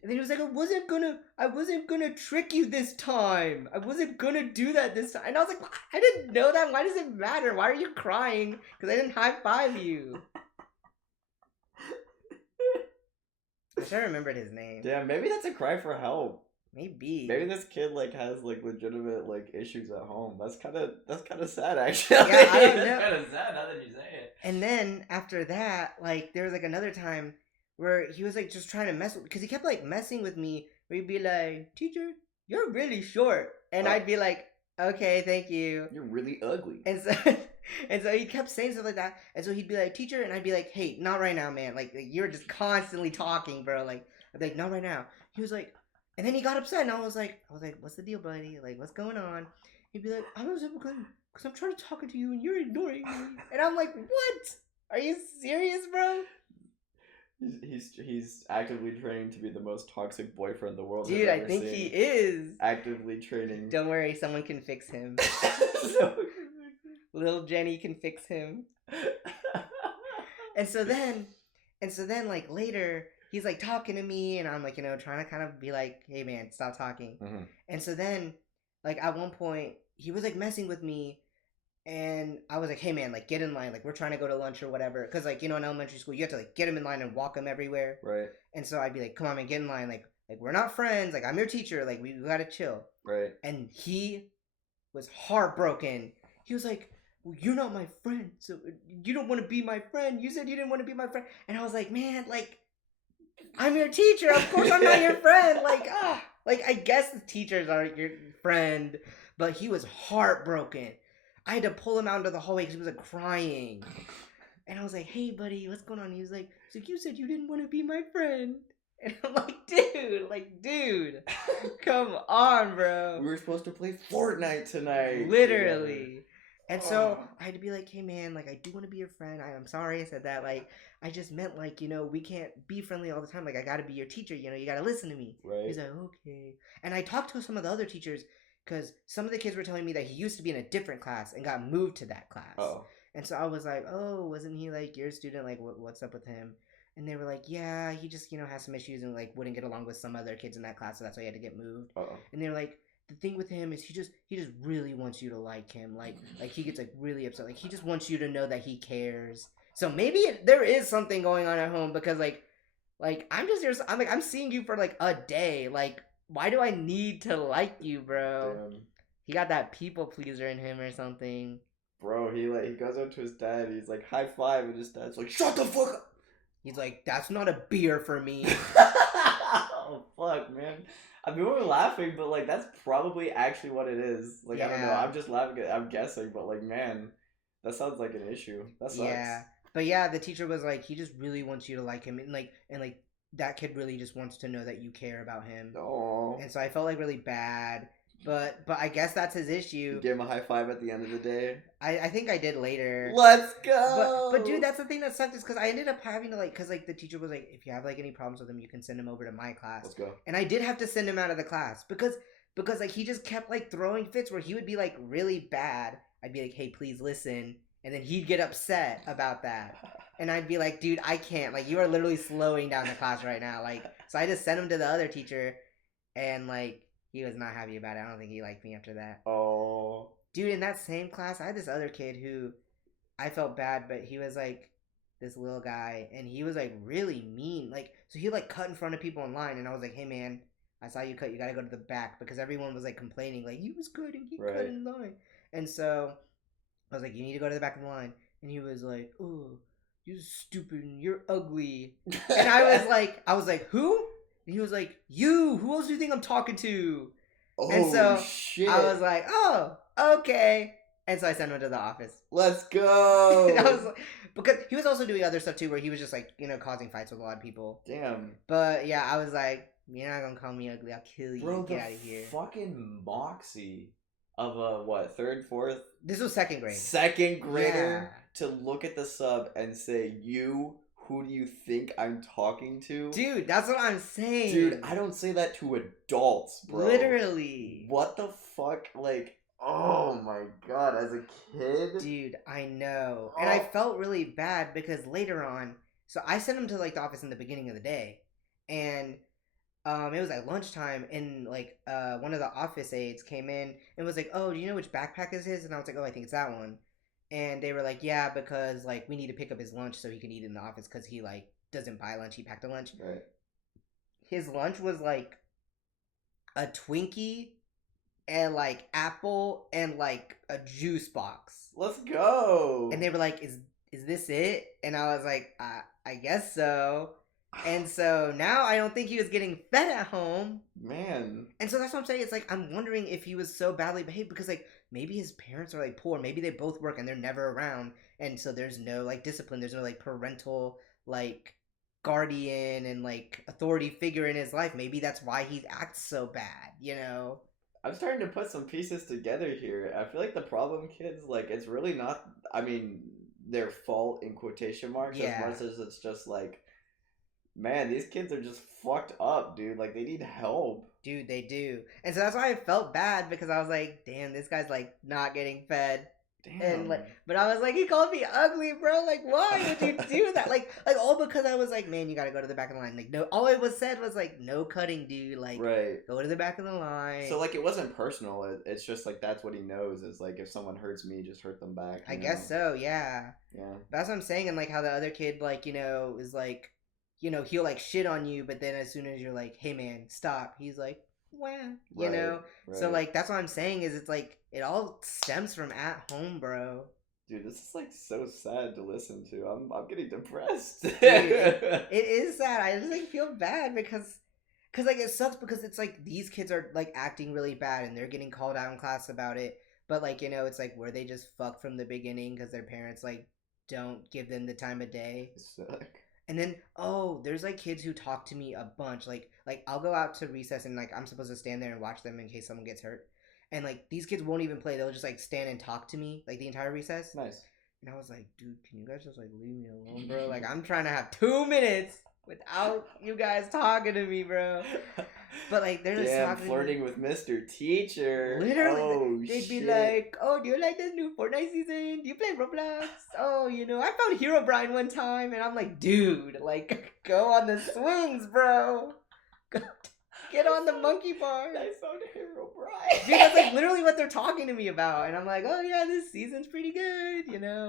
And then he was like, I wasn't gonna trick you this time. I wasn't gonna do that this time. And I was like, I didn't know that. Why does it matter? Why are you crying? Because I didn't high five you. I should have remembered his name. Damn, maybe that's a cry for help. Maybe this kid like has like legitimate like issues at home. That's kind of sad actually. Yeah, I don't know. It's kind of sad now that you say it. And then after that, like there was like another time where he was like just trying to mess with, because he kept like messing with me. Where he'd be like, "Teacher, you're really short," and I'd be like, "Okay, thank you." You're really ugly. And so he kept saying stuff like that. And so he'd be like, "Teacher," and I'd be like, "Hey, not right now, man. Like you're just constantly talking, bro. Like I'd be like, not right now." He was like, and then he got upset, and I was like, "What's the deal, buddy? Like, what's going on?" He'd be like, "I'm upset because I'm trying to talk to you and you're ignoring me." And I'm like, "What? Are you serious, bro?" He's actively training to be the most toxic boyfriend the world Dude, has ever I think seen. he is. Actively training. Don't worry, someone can fix him. Little Jenny can fix him. And so then like later, he's like talking to me, and I'm like, trying to kind of be like, "Hey man, stop talking." Mm-hmm. And so then, like at one point, he was like messing with me, and I was like, "Hey man, like get in line, like we're trying to go to lunch or whatever." Because like in elementary school, you have to like get him in line and walk him everywhere. Right. And so I'd be like, "Come on man, get in line, like we're not friends, like I'm your teacher, like we gotta chill." Right. And he was heartbroken. He was like, "Well, you're not my friend, so you don't want to be my friend. You said you didn't want to be my friend." And I was like, "Man, like I'm your teacher. Of course I'm not your friend." Like I guess the teachers are your friend, but he was heartbroken. I had to pull him out into the hallway because he was like crying. And I was like, "Hey buddy, what's going on?" He was like, "You said you didn't want to be my friend." And I'm like, dude, come on, bro. We were supposed to play Fortnite tonight. Literally. And so I had to be like, "Hey man, like I do want to be your friend. I'm sorry I said that. Like I just meant like, we can't be friendly all the time. Like I gotta be your teacher, you gotta listen to me." Right. He's like, "Okay." And I talked to some of the other teachers, because some of the kids were telling me that he used to be in a different class and got moved to that class. Oh. And so I was like, "Oh, wasn't he like your student? Like what's up with him?" And they were like, "Yeah, he just, has some issues and like wouldn't get along with some other kids in that class, so that's why he had to get moved." Uh-oh. And they were like, "The thing with him is he just really wants you to like him. Like he gets like really upset. Like he just wants you to know that he cares." So maybe there is something going on at home, because like I'm seeing you for like a day. Like why do I need to like you, bro? Damn. He got that people pleaser in him or something. Bro, he goes up to his dad. He's like, high five, and his dad's like, "Shut the fuck up." He's like, "That's not a beer for me." Oh fuck, man. I mean, we were laughing, but like that's probably actually what it is. Like I don't know. I'm just laughing. I'm guessing, but like, man, that sounds like an issue. That sucks. Yeah, but yeah, the teacher was like, he just really wants you to like him, and like that kid really just wants to know that you care about him. Oh. And so I felt like really bad. But I guess that's his issue. You gave him a high five at the end of the day? I think I did later. Let's go! But dude, that's the thing that sucked, is because I ended up having to because the teacher was like, "If you have like any problems with him, you can send him over to my class." Let's go. And I did have to send him out of the class because like he just kept like throwing fits where he would be like really bad. I'd be like, "Hey, please listen," and then he'd get upset about that. And I'd be like, "Dude, I can't. Like, you are literally slowing down the class right now." Like, so I just sent him to the other teacher, and like, he was not happy about it. I don't think he liked me after that. Oh. Dude, in that same class, I had this other kid who I felt bad, but he was like, this little guy, and he was like really mean. Like, so he like cut in front of people in line, and I was like, hey man, I saw you cut. You gotta go to the back because everyone was like complaining, like he was cutting, he cut in line, and so I was like, you need to go to the back of the line, and he was like, oh, you're stupid, and you're ugly, and I was like, who? And he was like, you. Who else do you think I'm talking to? Oh, and so shit. I was like, oh, okay. And so I sent him to the office. Let's go. I was like, because he was also doing other stuff too, where he was just like, causing fights with a lot of people. Damn. But yeah, I was like, you're not gonna call me ugly. I'll kill you. Bro, Get out of here. Fucking moxie of a third, fourth? This was second grade. Second grader to look at the sub and say, you. Who do you think I'm talking to? Dude, that's what I'm saying. Dude, I don't say that to adults, bro. Literally. What the fuck? Like, oh my god, as a kid? Dude, I know. And I felt really bad because later on, so I sent him to like the office in the beginning of the day. And it was like lunchtime, and like one of the office aides came in and was like, oh, do you know which backpack is his? And I was like, oh, I think it's that one. And they were like, yeah, because like we need to pick up his lunch so he can eat in the office because he like doesn't buy lunch. He packed a lunch. Right. His lunch was like a Twinkie and like apple and like a juice box. Let's go. And they were like, is this it? And I was like, I guess so. And so now I don't think he was getting fed at home. Man. And so that's what I'm saying. It's like, I'm wondering if he was so badly behaved because like maybe his parents are like poor. Maybe they both work and they're never around. And so there's no like discipline. There's no like parental like guardian and like authority figure in his life. Maybe that's why he acts so bad, I'm starting to put some pieces together here. I feel like the problem kids, like, it's really not, I mean, their fault in quotation marks as much as it's just like, man, these kids are just fucked up, dude. Like, they need help. Dude, they do. And so that's why I felt bad because I was like, damn, this guy's like not getting fed. Damn. And like, but I was like, he called me ugly, bro. Like, why would you do that? Like all because I was like, man, you gotta go to the back of the line. Like, no, all it was said was like, no cutting, dude. Like, go to the back of the line. So like, it wasn't personal. It's just like that's what he knows is like, if someone hurts me, just hurt them back. I guess so. Yeah. Yeah. That's what I'm saying. And like how the other kid, like, is like, he'll like shit on you, but then as soon as you're like, hey man, stop, he's like, wow, Right. So like that's what I'm saying is it's like it all stems from at home, bro. Dude, this is like so sad to listen to. I'm getting depressed. Dude, it is sad. I just like feel bad because like it sucks because it's like these kids are like acting really bad and they're getting called out in class about it. But like it's like were they just fucked from the beginning because their parents like don't give them the time of day. Suck. And then, there's, like, kids who talk to me a bunch. Like, I'll go out to recess and, like, I'm supposed to stand there and watch them in case someone gets hurt. And, like, these kids won't even play. They'll just, like, stand and talk to me, like, the entire recess. Nice. And I was like, dude, can you guys just, like, leave me alone, bro? Like, I'm trying to have 2 minutes without you guys talking to me, bro. But, like, they're just talking flirting with Mr. Teacher. Literally. They'd be like, oh, do you like this new Fortnite season? Do you play Roblox? Oh, I found Herobrine one time. And I'm like, dude, like, go on the swings, bro. Get on the monkey bars. I found Herobrine. Dude, that's like literally what they're talking to me about. And I'm like, oh, yeah, this season's pretty good.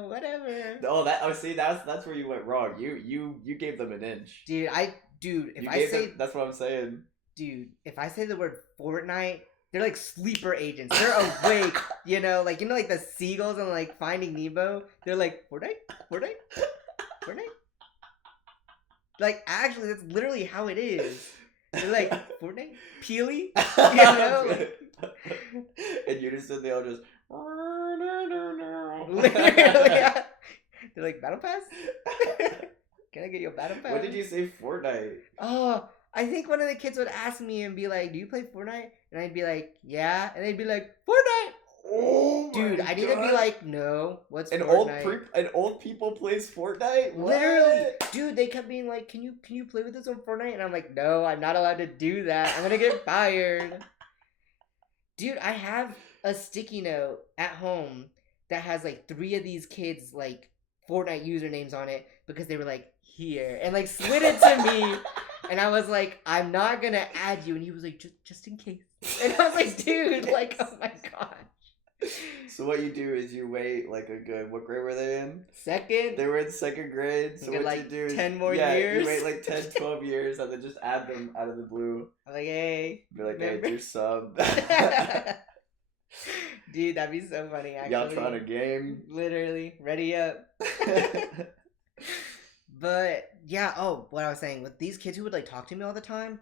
Whatever. See, that's where you went wrong. You gave them an inch. That's what I'm saying. Dude, if I say the word Fortnite, they're like sleeper agents. They're awake, like the seagulls on like Finding Nemo. They're like Fortnite. Like actually, that's literally how it is. They're like Fortnite, Peely, And you just sit there and just. Literally, yeah. They're like Battle Pass. Can I get you a Battle Pass? What did you say, Fortnite? Oh. I think one of the kids would ask me and be like, do you play Fortnite? And I'd be like, yeah. And they'd be like, Fortnite! Oh dude, I need to be like, no, what's Fortnite? An old people plays Fortnite? What? Literally. Dude, they kept being like, can you play with us on Fortnite? And I'm like, no, I'm not allowed to do that. I'm gonna get fired. Dude, I have a sticky note at home that has like 3 of these kids like Fortnite usernames on it because they were like, here. And like slid it to me. And I was like, I'm not gonna add you. And he was like, just in case. And I was like, dude, like, oh my gosh. So what you do is you wait like a good, what grade were they in? Second. They were in second grade. So what like you do is 10 more yeah, years. you wait like 10, 12 years and then just add them out of the blue. I'm like, hey. Be like, remember? hey, it's your sub. Dude, that'd be so funny, actually. Y'all trying a game? Literally. Ready up. But, yeah, what I was saying, with these kids who would, like, talk to me all the time,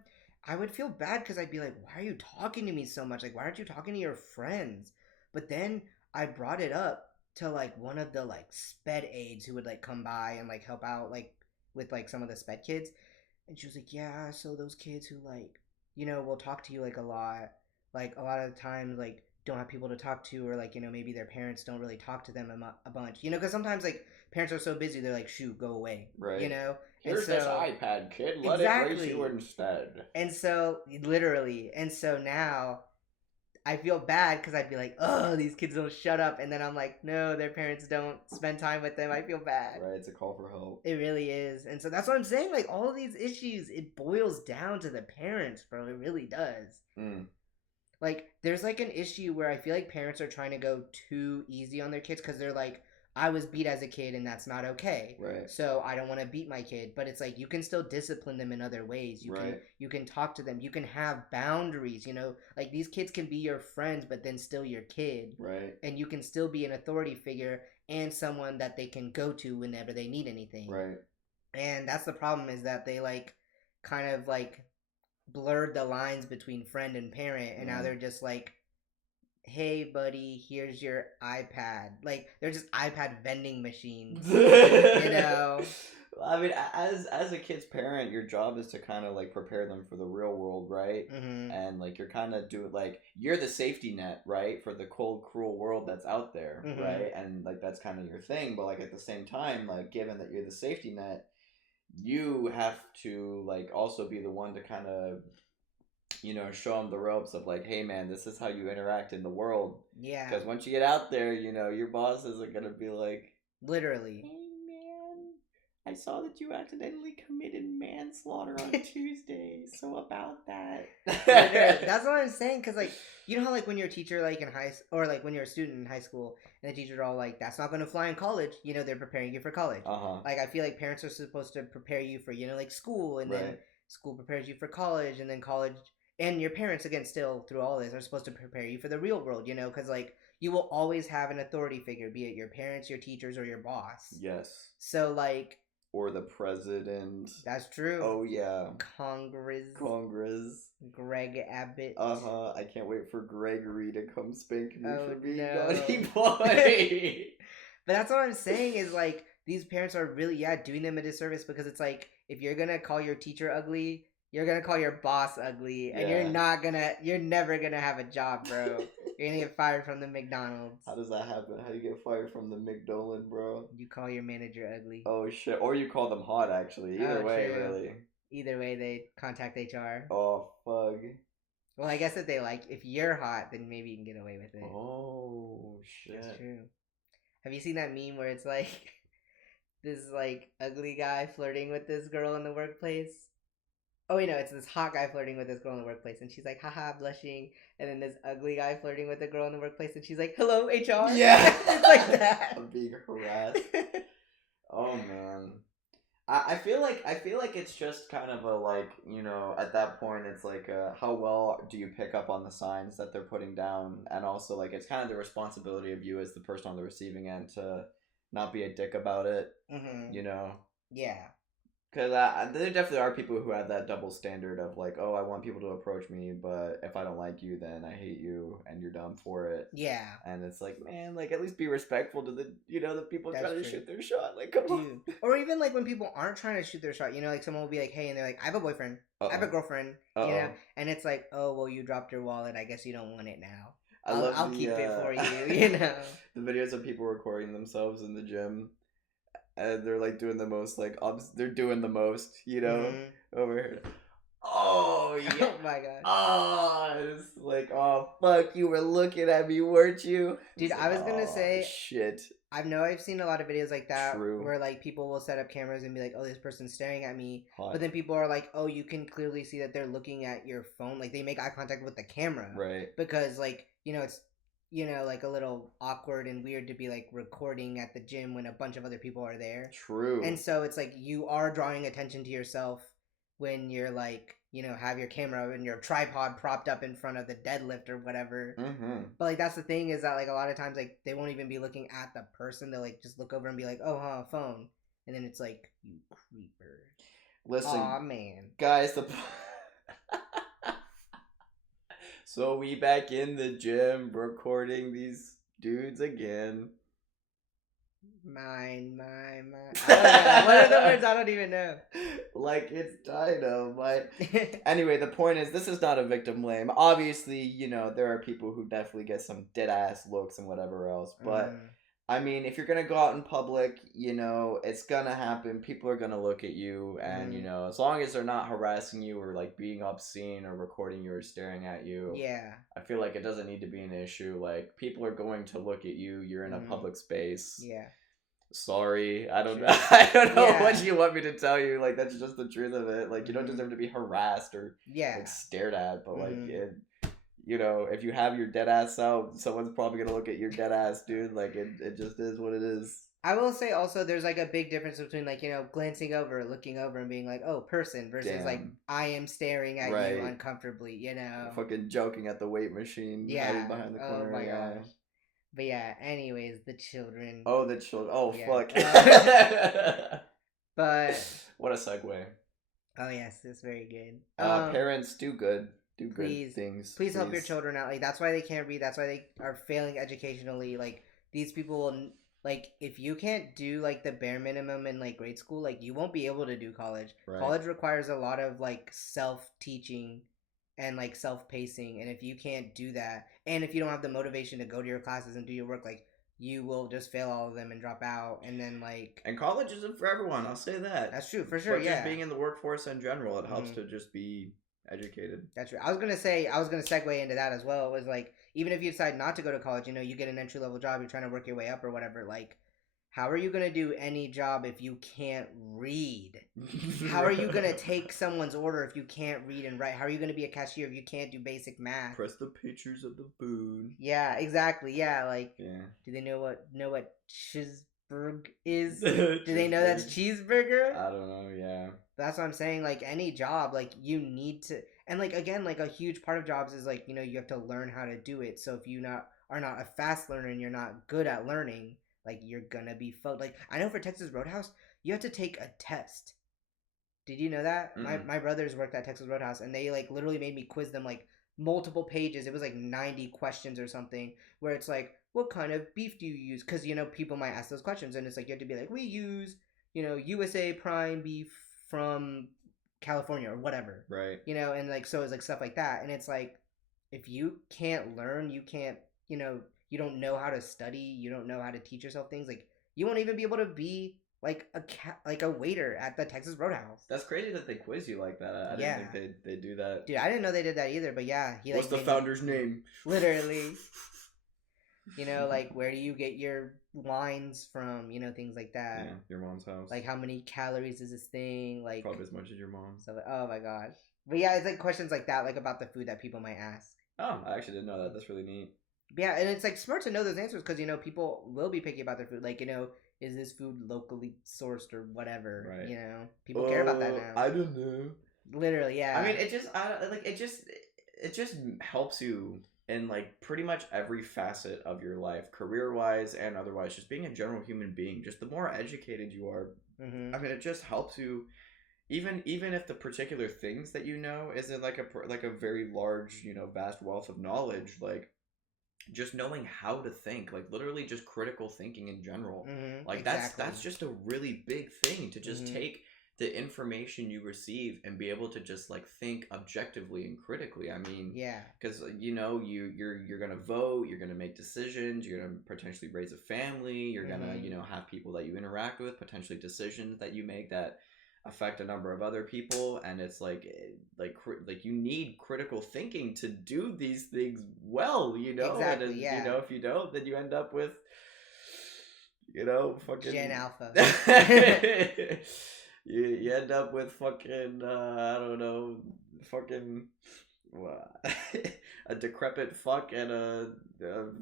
I would feel bad because I'd be like, why are you talking to me so much? Like, why aren't you talking to your friends? But then I brought it up to, like, one of the, like, sped aides who would, like, come by and, like, help out, like, with, like, some of the sped kids. And she was like, yeah, so those kids who, like, will talk to you, like, a lot of the times, like, don't have people to talk to, or, like, maybe their parents don't really talk to them a bunch. Because sometimes, like, parents are so busy, they're like, shoot, go away. Right. Here's this iPad, kid. Let exactly. it race you instead. And so, literally. And so now, I feel bad because I'd be like, oh, these kids don't shut up. And then I'm like, no, their parents don't spend time with them. I feel bad. Right, it's a call for help. It really is. And so that's what I'm saying. Like, all of these issues, it boils down to the parents, bro. It really does. Like, there's, like, an issue where I feel like parents are trying to go too easy on their kids because they're like, I was beat as a kid and that's not okay. Right. So I don't want to beat my kid. But it's like, you can still discipline them in other ways. You can talk to them. You can have boundaries, Like, these kids can be your friends, but then still your kid. Right. And you can still be an authority figure and someone that they can go to whenever they need anything. Right. And that's the problem, is that they, like, kind of, like, blurred the lines between friend and parent. And now they're just like, hey buddy, here's your iPad. Like, they're just iPad vending machines. I mean, as a kid's parent, your job is to kind of like prepare them for the real world, right? And like you're kind of doing, like, you're the safety net, right, for the cold, cruel world that's out there, right? And like that's kind of your thing. But like at the same time, like, given that you're the safety net, you have to like also be the one to kind of show them the ropes of like, hey man, this is how you interact in the world. Yeah. Because once you get out there, your boss isn't gonna be like, literally, hey man, I saw that you accidentally committed manslaughter on Tuesday. So about that. That's what I'm saying. Because like, how like when you're a teacher, like in or like when you're a student in high school, and the teachers are all like, that's not going to fly in college. They're preparing you for college. Like, I feel like parents are supposed to prepare you for like school, and then school prepares you for college, and then college. And your parents, again, still through all this, are supposed to prepare you for the real world, because like you will always have an authority figure, be it your parents, your teachers, or your boss. Yes. So like, or the president. That's true. Oh yeah. Congress. Greg Abbott. I can't wait for Gregory to come spank me for being naughty boy. But that's what I'm saying, is like, these parents are really doing them a disservice, because it's like, if you're gonna call your teacher ugly, you're gonna call your boss ugly, and you're never gonna have a job, bro. You're gonna get fired from the McDonald's. How does that happen? How do you get fired from the McDonald's, bro? You call your manager ugly. Oh shit. Or you call them hot, actually. Either way, true. Really. Either way, they contact HR. Oh, fuck. Well, I guess if you're hot, then maybe you can get away with it. Oh, shit. That's true. Have you seen that meme where it's like, this like ugly guy flirting with this girl in the workplace? Oh, it's this hot guy flirting with this girl in the workplace, and she's like, haha, blushing. And then this ugly guy flirting with a girl in the workplace, and she's like, hello, HR. Yeah. It's like that. I'm being harassed. Oh, man. I feel like it's just kind of a, like, at that point, it's like, how well do you pick up on the signs that they're putting down? And also, like, it's kind of the responsibility of you as the person on the receiving end to not be a dick about it, Yeah. Because there definitely are people who have that double standard of like, oh, I want people to approach me, but if I don't like you, then I hate you, and you're dumb for it. Yeah. And it's like, man, like, at least be respectful to the the people trying to shoot their shot. Like, come on. Or even like when people aren't trying to shoot their shot, like someone will be like, hey, and they're like, I have a boyfriend, I have a girlfriend, and it's like, oh, well, you dropped your wallet, I guess you don't want it now. I'll keep it for you, The videos of people recording themselves in the gym. And they're like doing the most, like, they're doing the most, over here. Oh, yeah. Oh my god. Oh, it's like, oh, fuck, you were looking at me, weren't you? Dude, I was gonna say, shit. I've seen a lot of videos like that. True. Where, like, people will set up cameras and be like, oh, this person's staring at me. Hot. But then people are like, oh, you can clearly see that they're looking at your phone. Like, they make eye contact with the camera. Right. Because, like, it's you know, like a little awkward and weird to be like recording at the gym when a bunch of other people are there. True. And so it's like you are drawing attention to yourself when you're like, you know, have your camera and your tripod propped up in front of the deadlift or whatever. Mm-hmm. But like that's the thing is that like a lot of times like they won't even be looking at the person. They'll like just look over and be like, oh, huh, phone. And then it's like, you creeper. Listen, Aw, man. guys, so we back in the gym recording these dudes again. Mine. I don't know. What are the words? I don't even know. Like it's dynamite. Anyway, the point is, this is not a victim blame. Obviously, you know, there are people who definitely get some dead ass looks and whatever else. But I mean, if you're gonna go out in public, you know, it's gonna happen. People are gonna look at you, and you know, as long as they're not harassing you or like being obscene or recording you or staring at you, yeah, I feel like it doesn't need to be an issue. Like people are going to look at you. You're in a public space. Yeah. Sorry, I don't know. I don't know Yeah. what you want me to tell you. Like that's just the truth of it. Like you don't deserve to be harassed or like stared at. But like, you know, if you have your dead ass out, someone's probably gonna look at your dead ass, dude. Like it just is what it is. I will say also, there's like a big difference between like, you know, glancing over, looking over, and being like, oh, person, versus like I am staring at you uncomfortably. You know, fucking joking at the weight machine, hiding behind the corner. Oh my gosh. But yeah, anyways, the children. Oh, the children. Oh, fuck. But what a segue. Oh yes, it's very good. Parents, do good. Do good things. Please help your children out. Like that's why they can't read. That's why they are failing educationally. Like these people will. Like if you can't do like the bare minimum in like grade school, like you won't be able to do college. Right. College requires a lot of like self-teaching and like self-pacing, and if you can't do that, and if you don't have the motivation to go to your classes and do your work, like you will just fail all of them and drop out, and then like. And college isn't for everyone. I'll say that. That's true, for sure. But just being in the workforce in general, it helps to just be educated. That's true. I was gonna segue into that as well. It was like, even if you decide not to go to college, you know, you get an entry level job, you're trying to work your way up or whatever, like how are you gonna do any job if you can't read? How are you gonna take someone's order if you can't read and write? How are you gonna be a cashier if you can't do basic math? Press the pictures of the food. Yeah, exactly. Yeah, like do they know what cheeseburger is? Do they know that's cheeseburger? I don't know, yeah. That's what I'm saying. Like any job, like you need to, and like again, like a huge part of jobs is like, you know, you have to learn how to do it. So if you are not a fast learner and you're not good at learning, like you're gonna be fucked. Like I know for Texas Roadhouse, you have to take a test. Did you know that? My brothers worked at Texas Roadhouse, and they like literally made me quiz them like multiple pages. It was like 90 questions or something, where it's like, what kind of beef do you use? Because you know people might ask those questions, and it's like you have to be like, we use, you know, USA prime beef from California or whatever, right? You know, and like so it's like stuff like that, and it's like if you can't learn, you can't, you know, you don't know how to study, you don't know how to teach yourself things, like you won't even be able to be like a waiter at the Texas Roadhouse. That's crazy that they quiz you like that. I didn't think they do that. Dude, I didn't know they did that either. But yeah, what's the founder's name? Literally. You know, like where do you get your wines from? You know, things like that. Yeah, your mom's house. Like how many calories is this thing? Like probably as much as your mom. So oh my gosh. But yeah, it's like questions like that, like about the food that people might ask. Oh, I actually didn't know that. That's really neat. Yeah, and it's like smart to know those answers because you know people will be picky about their food. Like, you know, is this food locally sourced or whatever? Right. You know, people care about that now. I don't know. Literally, yeah. I mean, it just helps you in like pretty much every facet of your life, career-wise and otherwise. Just being a general human being, just the more educated you are, I mean, it just helps you. Even if the particular things that you know isn't like a very large, you know, vast wealth of knowledge, like just knowing how to think, like literally just critical thinking in general, like that's just a really big thing, to just take the information you receive and be able to just like think objectively and critically. I mean, yeah, because you know you're gonna vote, you're gonna make decisions, you're gonna potentially raise a family, you're gonna you know have people that you interact with, potentially decisions that you make that affect a number of other people, and it's like you need critical thinking to do these things well, you know. Exactly, and you know, if you don't, then you end up with, you know, fucking Gen Alpha. you end up with fucking I don't know, fucking a decrepit fuck and a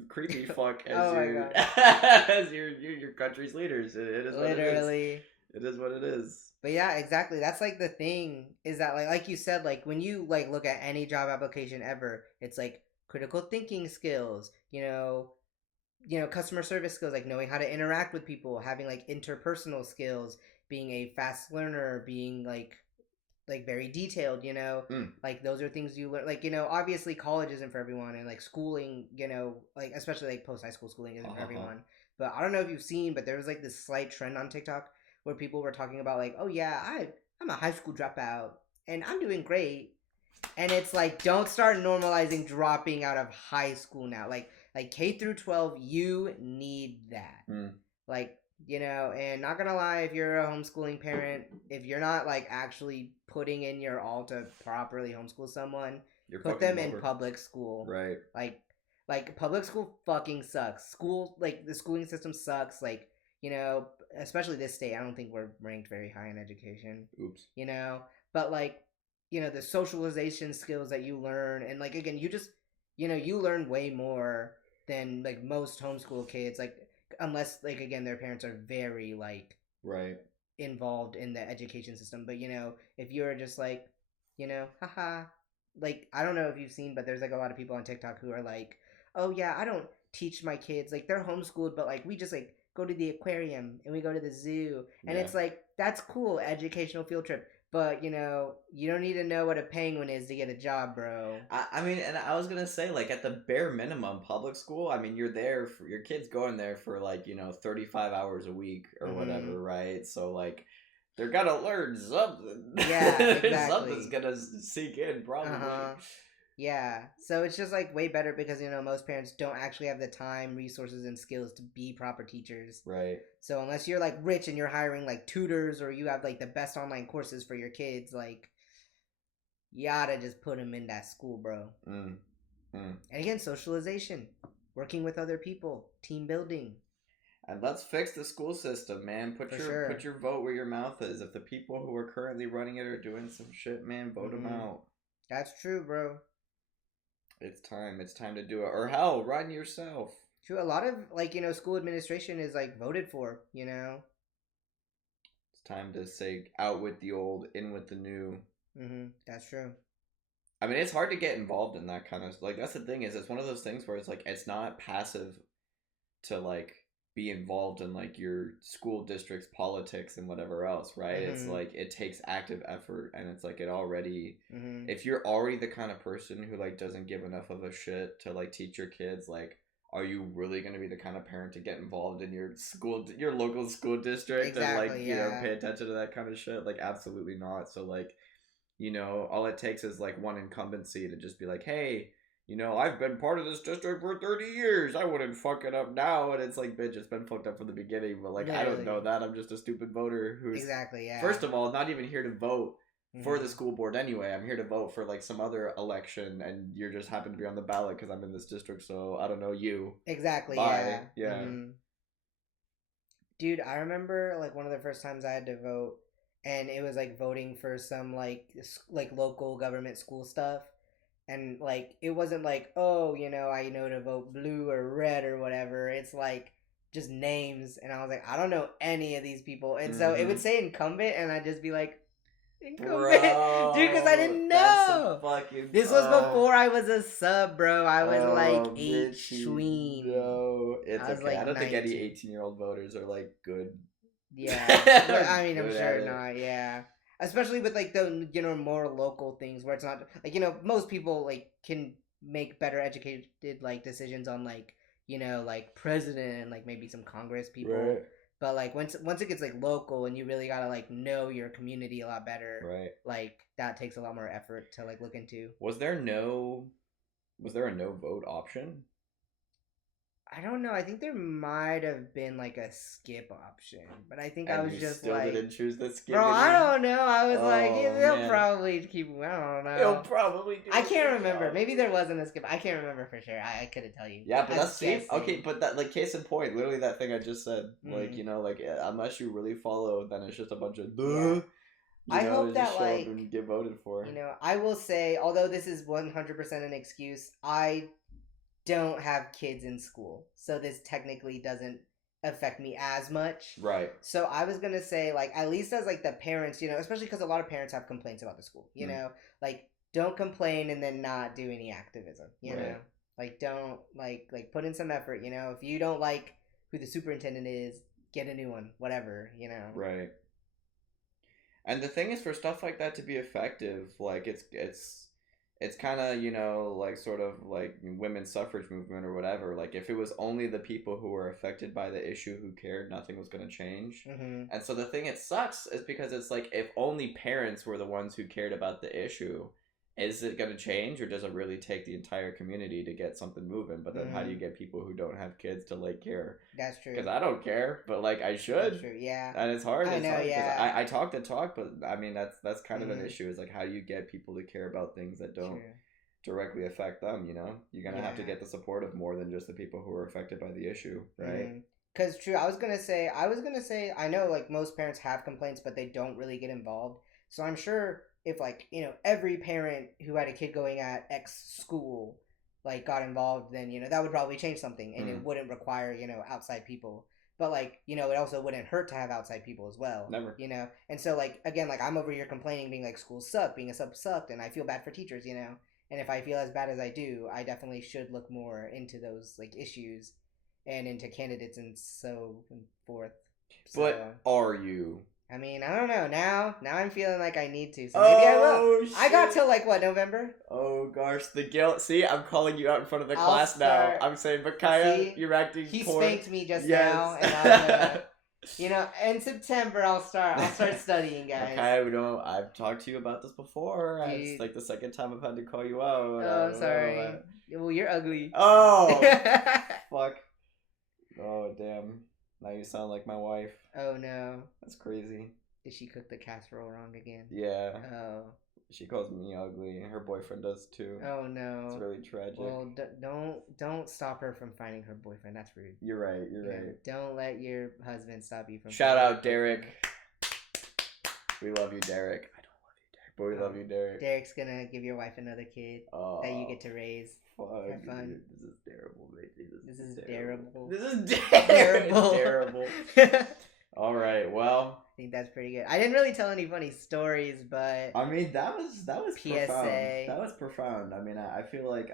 creepy fuck as Oh my your god. as your country's leaders. It is what it is. Literally. It is what it is. But yeah, exactly. That's like the thing is that like you said, like when you like look at any job application ever, it's like critical thinking skills, customer service skills, like knowing how to interact with people, having like interpersonal skills, being a fast learner, being like very detailed, like those are things you learn. Like, obviously college isn't for everyone, and like schooling, like especially like post high school schooling isn't for everyone. But I don't know if you've seen, but there was like this slight trend on TikTok where people were talking about like, oh yeah, I'm a high school dropout and I'm doing great. And it's like, don't start normalizing dropping out of high school now. Like K through 12, you need that. Like, and not gonna lie, if you're a homeschooling parent, if you're not like actually putting in your all to properly homeschool someone, put them in public school. Right. Like public school fucking sucks. School, like the schooling system sucks. Like, especially this state, I don't think we're ranked very high in education. Oops. But like, the socialization skills that you learn, and like again, you just, you learn way more than like most homeschool kids. Like, unless like again their parents are very like right involved in the education system. But if you're just like, haha, like I don't know if you've seen, but there's like a lot of people on TikTok who are like, oh yeah, I don't teach my kids, like they're homeschooled, but like we just like go to the aquarium and we go to the zoo, and it's like, that's cool, educational field trip. But you don't need to know what a penguin is to get a job, bro. I mean, and I was gonna say, like, at the bare minimum, public school, I mean, you're there for your kids going there for like 35 hours a week or whatever, right? So like, they're gonna learn something. Yeah, exactly. Something's gonna sink in, probably. Yeah, so it's just like way better because most parents don't actually have the time, resources, and skills to be proper teachers. Right. So unless you're like rich and you're hiring like tutors, or you have like the best online courses for your kids, like you gotta just put them in that school, bro. And again, socialization, working with other people, team building. And let's fix the school system, man. Put your vote where your mouth is. If the people who are currently running it are doing some shit, man, vote them out. That's true, bro. It's time. It's time to do it. Or hell, run yourself. True. A lot of like school administration is like voted for. It's time to say out with the old, in with the new. That's true. I mean, it's hard to get involved in that kind of like. That's the thing, is it's one of those things where it's like it's not passive to like be involved in like your school district's politics and whatever else, right? It's like it takes active effort, and it's like it already if you're already the kind of person who like doesn't give enough of a shit to like teach your kids, like, are you really going to be the kind of parent to get involved in your local school district and like pay attention to that kind of shit? Like, absolutely not. So like, all it takes is like one incumbency to just be like, hey, I've been part of this district for 30 years. I wouldn't fuck it up now. And it's like, bitch, it's been fucked up from the beginning. But like, I don't know that. I'm just a stupid voter who's first of all, not even here to vote for the school board anyway. I'm here to vote for like some other election, and you're just happen to be on the ballot because I'm in this district. So I don't know you. Exactly. Bye. Yeah. Dude, I remember like one of the first times I had to vote, and it was like voting for some like local government school stuff. And, like, it wasn't like, oh, I know to vote blue or red or whatever. It's, like, just names. And I was like, I don't know any of these people. And so it would say incumbent, and I'd just be like, incumbent. Bro, dude, because I didn't know. This was before I was a sub, bro. I was, like, 18. No, it's okay. Like, I don't 19. think any 18-year-old voters are, like, good. Yeah. I mean, I'm sure not, yeah. Especially with like the more local things where it's not like most people like can make better educated like decisions on like like president and like maybe some Congress people, right. But like once it gets like local and you really gotta like know your community a lot better, right? Like that takes a lot more effort to like look into. Was there a no vote option? I don't know. I think there might have been like a skip option, but I think I was just still like, didn't choose the skip. Bro, I don't know. I was like, they'll man. probably keep. I don't know. They'll probably do. I can't remember. Maybe there wasn't a skip. I can't remember for sure. I couldn't tell you. Yeah, but that's safe. Okay, but that like case in point, literally that thing I just said. Like like unless you really follow, then it's just a bunch of duh. I hope that just show like up and get voted for. I will say, although this is 100% an excuse, I don't have kids in school, so this technically doesn't affect me as much. Right. So I was gonna say, like, at least as like the parents, especially because a lot of parents have complaints about the school. Like, don't complain and then not do any activism. Like, don't like put in some effort. If you don't like who the superintendent is, get a new one. Whatever. Right. And the thing is, for stuff like that to be effective, like it's kind of like sort of like women's suffrage movement or whatever. Like if it was only the people who were affected by the issue who cared, nothing was going to change. And so the thing, it sucks, is because it's like if only parents were the ones who cared about the issue, is it going to change, or does it really take the entire community to get something moving? But then how do you get people who don't have kids to like care? That's true. Because I don't care, but like I should. That's true. Yeah. And it's hard. I know. Hard, yeah. I talk the talk, but I mean that's kind of an issue. Is like, how do you get people to care about things that don't directly affect them? You're gonna have to get the support of more than just the people who are affected by the issue, right? Because true, I was gonna say, I know like most parents have complaints, but they don't really get involved. So I'm sure if like every parent who had a kid going at X school like got involved, then that would probably change something, and it wouldn't require outside people. But like it also wouldn't hurt to have outside people as well. Never. And so like again, like I'm over here complaining, being like schools suck, being a sub sucked, and I feel bad for teachers. And if I feel as bad as I do, I definitely should look more into those like issues and into candidates and so forth. But are you? I mean, I don't know. Now I'm feeling like I need to. So maybe I will. Shit. I got till like what, November? Oh gosh, the guilt. See, I'm calling you out in front of the class now. I'm saying, but Kaya, you're acting He poor. spanked me just now, and I'm in September I'll start studying, guys. Okay, I've talked to you about this before. Dude. It's like the second time I've had to call you out. Oh, I'm sorry. Well, you're ugly. Oh, fuck. Oh, damn. Now you sound like my wife. Oh, no. That's crazy. Did she cook the casserole wrong again? Yeah. Oh. She calls me ugly. Her boyfriend does too. Oh, no. It's really tragic. Well, don't stop her from finding her boyfriend. That's rude. You're right. You're right. Don't let your husband stop you from. Shout out, Derek. We love you, Derek. I don't love you, Derek, but we love you, Derek. Derek's gonna give your wife another kid that you get to raise. Fuck, have fun. Dude, this is terrible, baby. This is terrible. This is terrible. Terrible. All right. Well, I think that's pretty good. I didn't really tell any funny stories, but I mean that was PSA. profound. That was profound. I mean, I feel like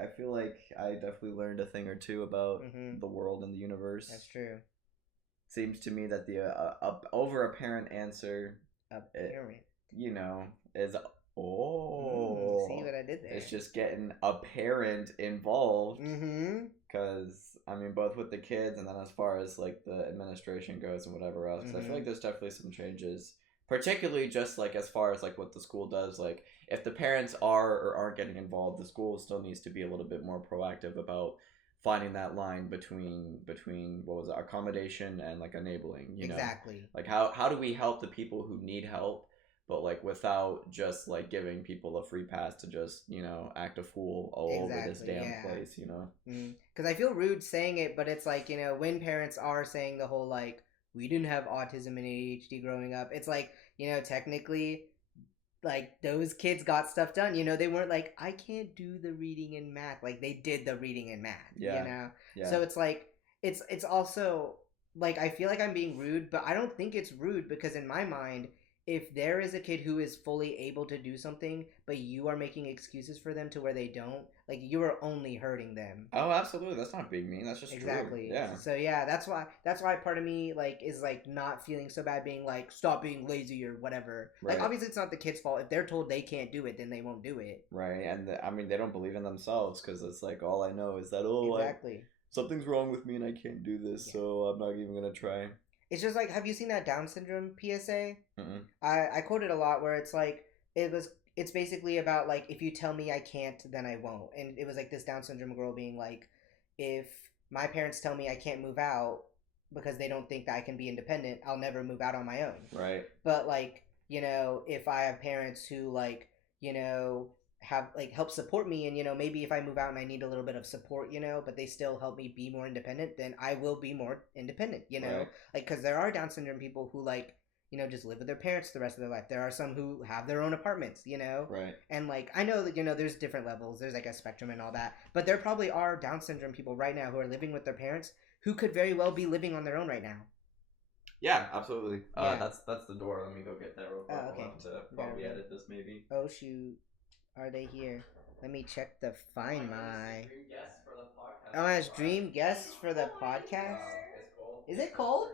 I definitely learned a thing or two about the world and the universe. That's true. Seems to me that the over apparent answer, apparent, is see what I did there? It's just getting a parent involved. Mm-hmm. Because I mean, both with the kids and then as far as like the administration goes and whatever else, because I feel like there's definitely some changes, particularly just like as far as like what the school does. Like if the parents are or aren't getting involved, the school still needs to be a little bit more proactive about finding that line between what was it, accommodation and like enabling. Exactly. Like how do we help the people who need help, but like without just like giving people a free pass to just act a fool all over this damn place, because I feel rude saying it, but it's like when parents are saying the whole like we didn't have autism and ADHD growing up, it's like technically like those kids got stuff done. They weren't like I can't do the reading and math, like they did the reading and math. So it's like it's also like I feel like I'm being rude, but I don't think it's rude, because in my mind, if there is a kid who is fully able to do something, but you are making excuses for them to where they don't, like you are only hurting them. Oh, absolutely. That's not being mean. That's just exactly. True. Yeah. So yeah, that's why part of me like is like not feeling so bad, being like stop being lazy or whatever. Right. Like obviously it's not the kid's fault. If they're told they can't do it, then they won't do it. Right, and I mean they don't believe in themselves, because it's like all I know is that exactly something's wrong with me and I can't do this, so I'm not even gonna try. It's just like, have you seen that Down syndrome PSA? Mm-mm. I quoted a lot where it's like, it's basically about like, if you tell me I can't, then I won't. And it was like this Down syndrome girl being like, if my parents tell me I can't move out because they don't think that I can be independent, I'll never move out on my own. Right. But like, if I have parents who like, have like help support me, and maybe if I move out and I need a little bit of support, but they still help me be more independent, then I will be more independent. Right. Like because there are Down syndrome people who like just live with their parents the rest of their life. There are some who have their own apartments, Right. And like I know that there's different levels. There's like a spectrum and all that. But there probably are Down syndrome people right now who are living with their parents who could very well be living on their own right now. Yeah, absolutely. Yeah. That's the door. Let me go get that real quick. Oh, okay. I'll have to probably edit this maybe. Oh shoot, are they here? Let me check the Find My. Oh my gosh, dream guests for the podcast. Is it cold?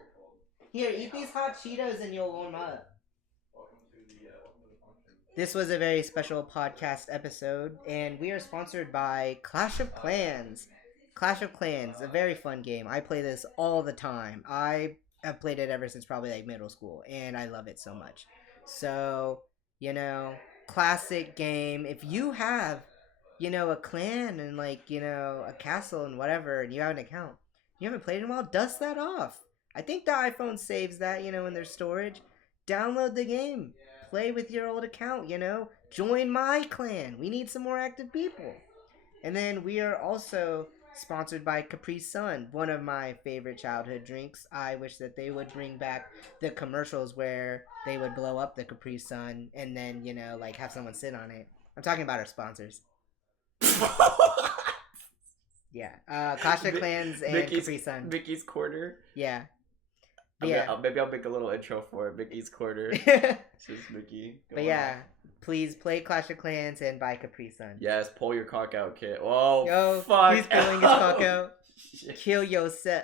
Here, eat these hot Cheetos and you'll warm up. Welcome to the function. This was a very special podcast episode, and we are sponsored by Clash of Clans. Clash of Clans, a very fun game. I play this all the time. I have played it ever since probably like middle school, and I love it so much. So, classic game. If you have, a clan and like, a castle and whatever, and you have an account, you haven't played in a while, dust that off. I think the iPhone saves that, in their storage. Download the game. Play with your old account, Join my clan. We need some more active people. And then we are also sponsored by Capri Sun, one of my favorite childhood drinks. I wish that they would bring back the commercials where they would blow up the Capri Sun and then, like have someone sit on it. I'm talking about our sponsors. Yeah. Clash of Clans and Capri Sun. Mickey's Quarter. Yeah. Maybe I'll make a little intro for it. Mickey's Quarter. This is Mickey. But yeah, please play Clash of Clans and buy Capri Sun. Yes, pull your cock out, kid. Oh, Yo, fuck. He's pulling his cock out. Kill yourself.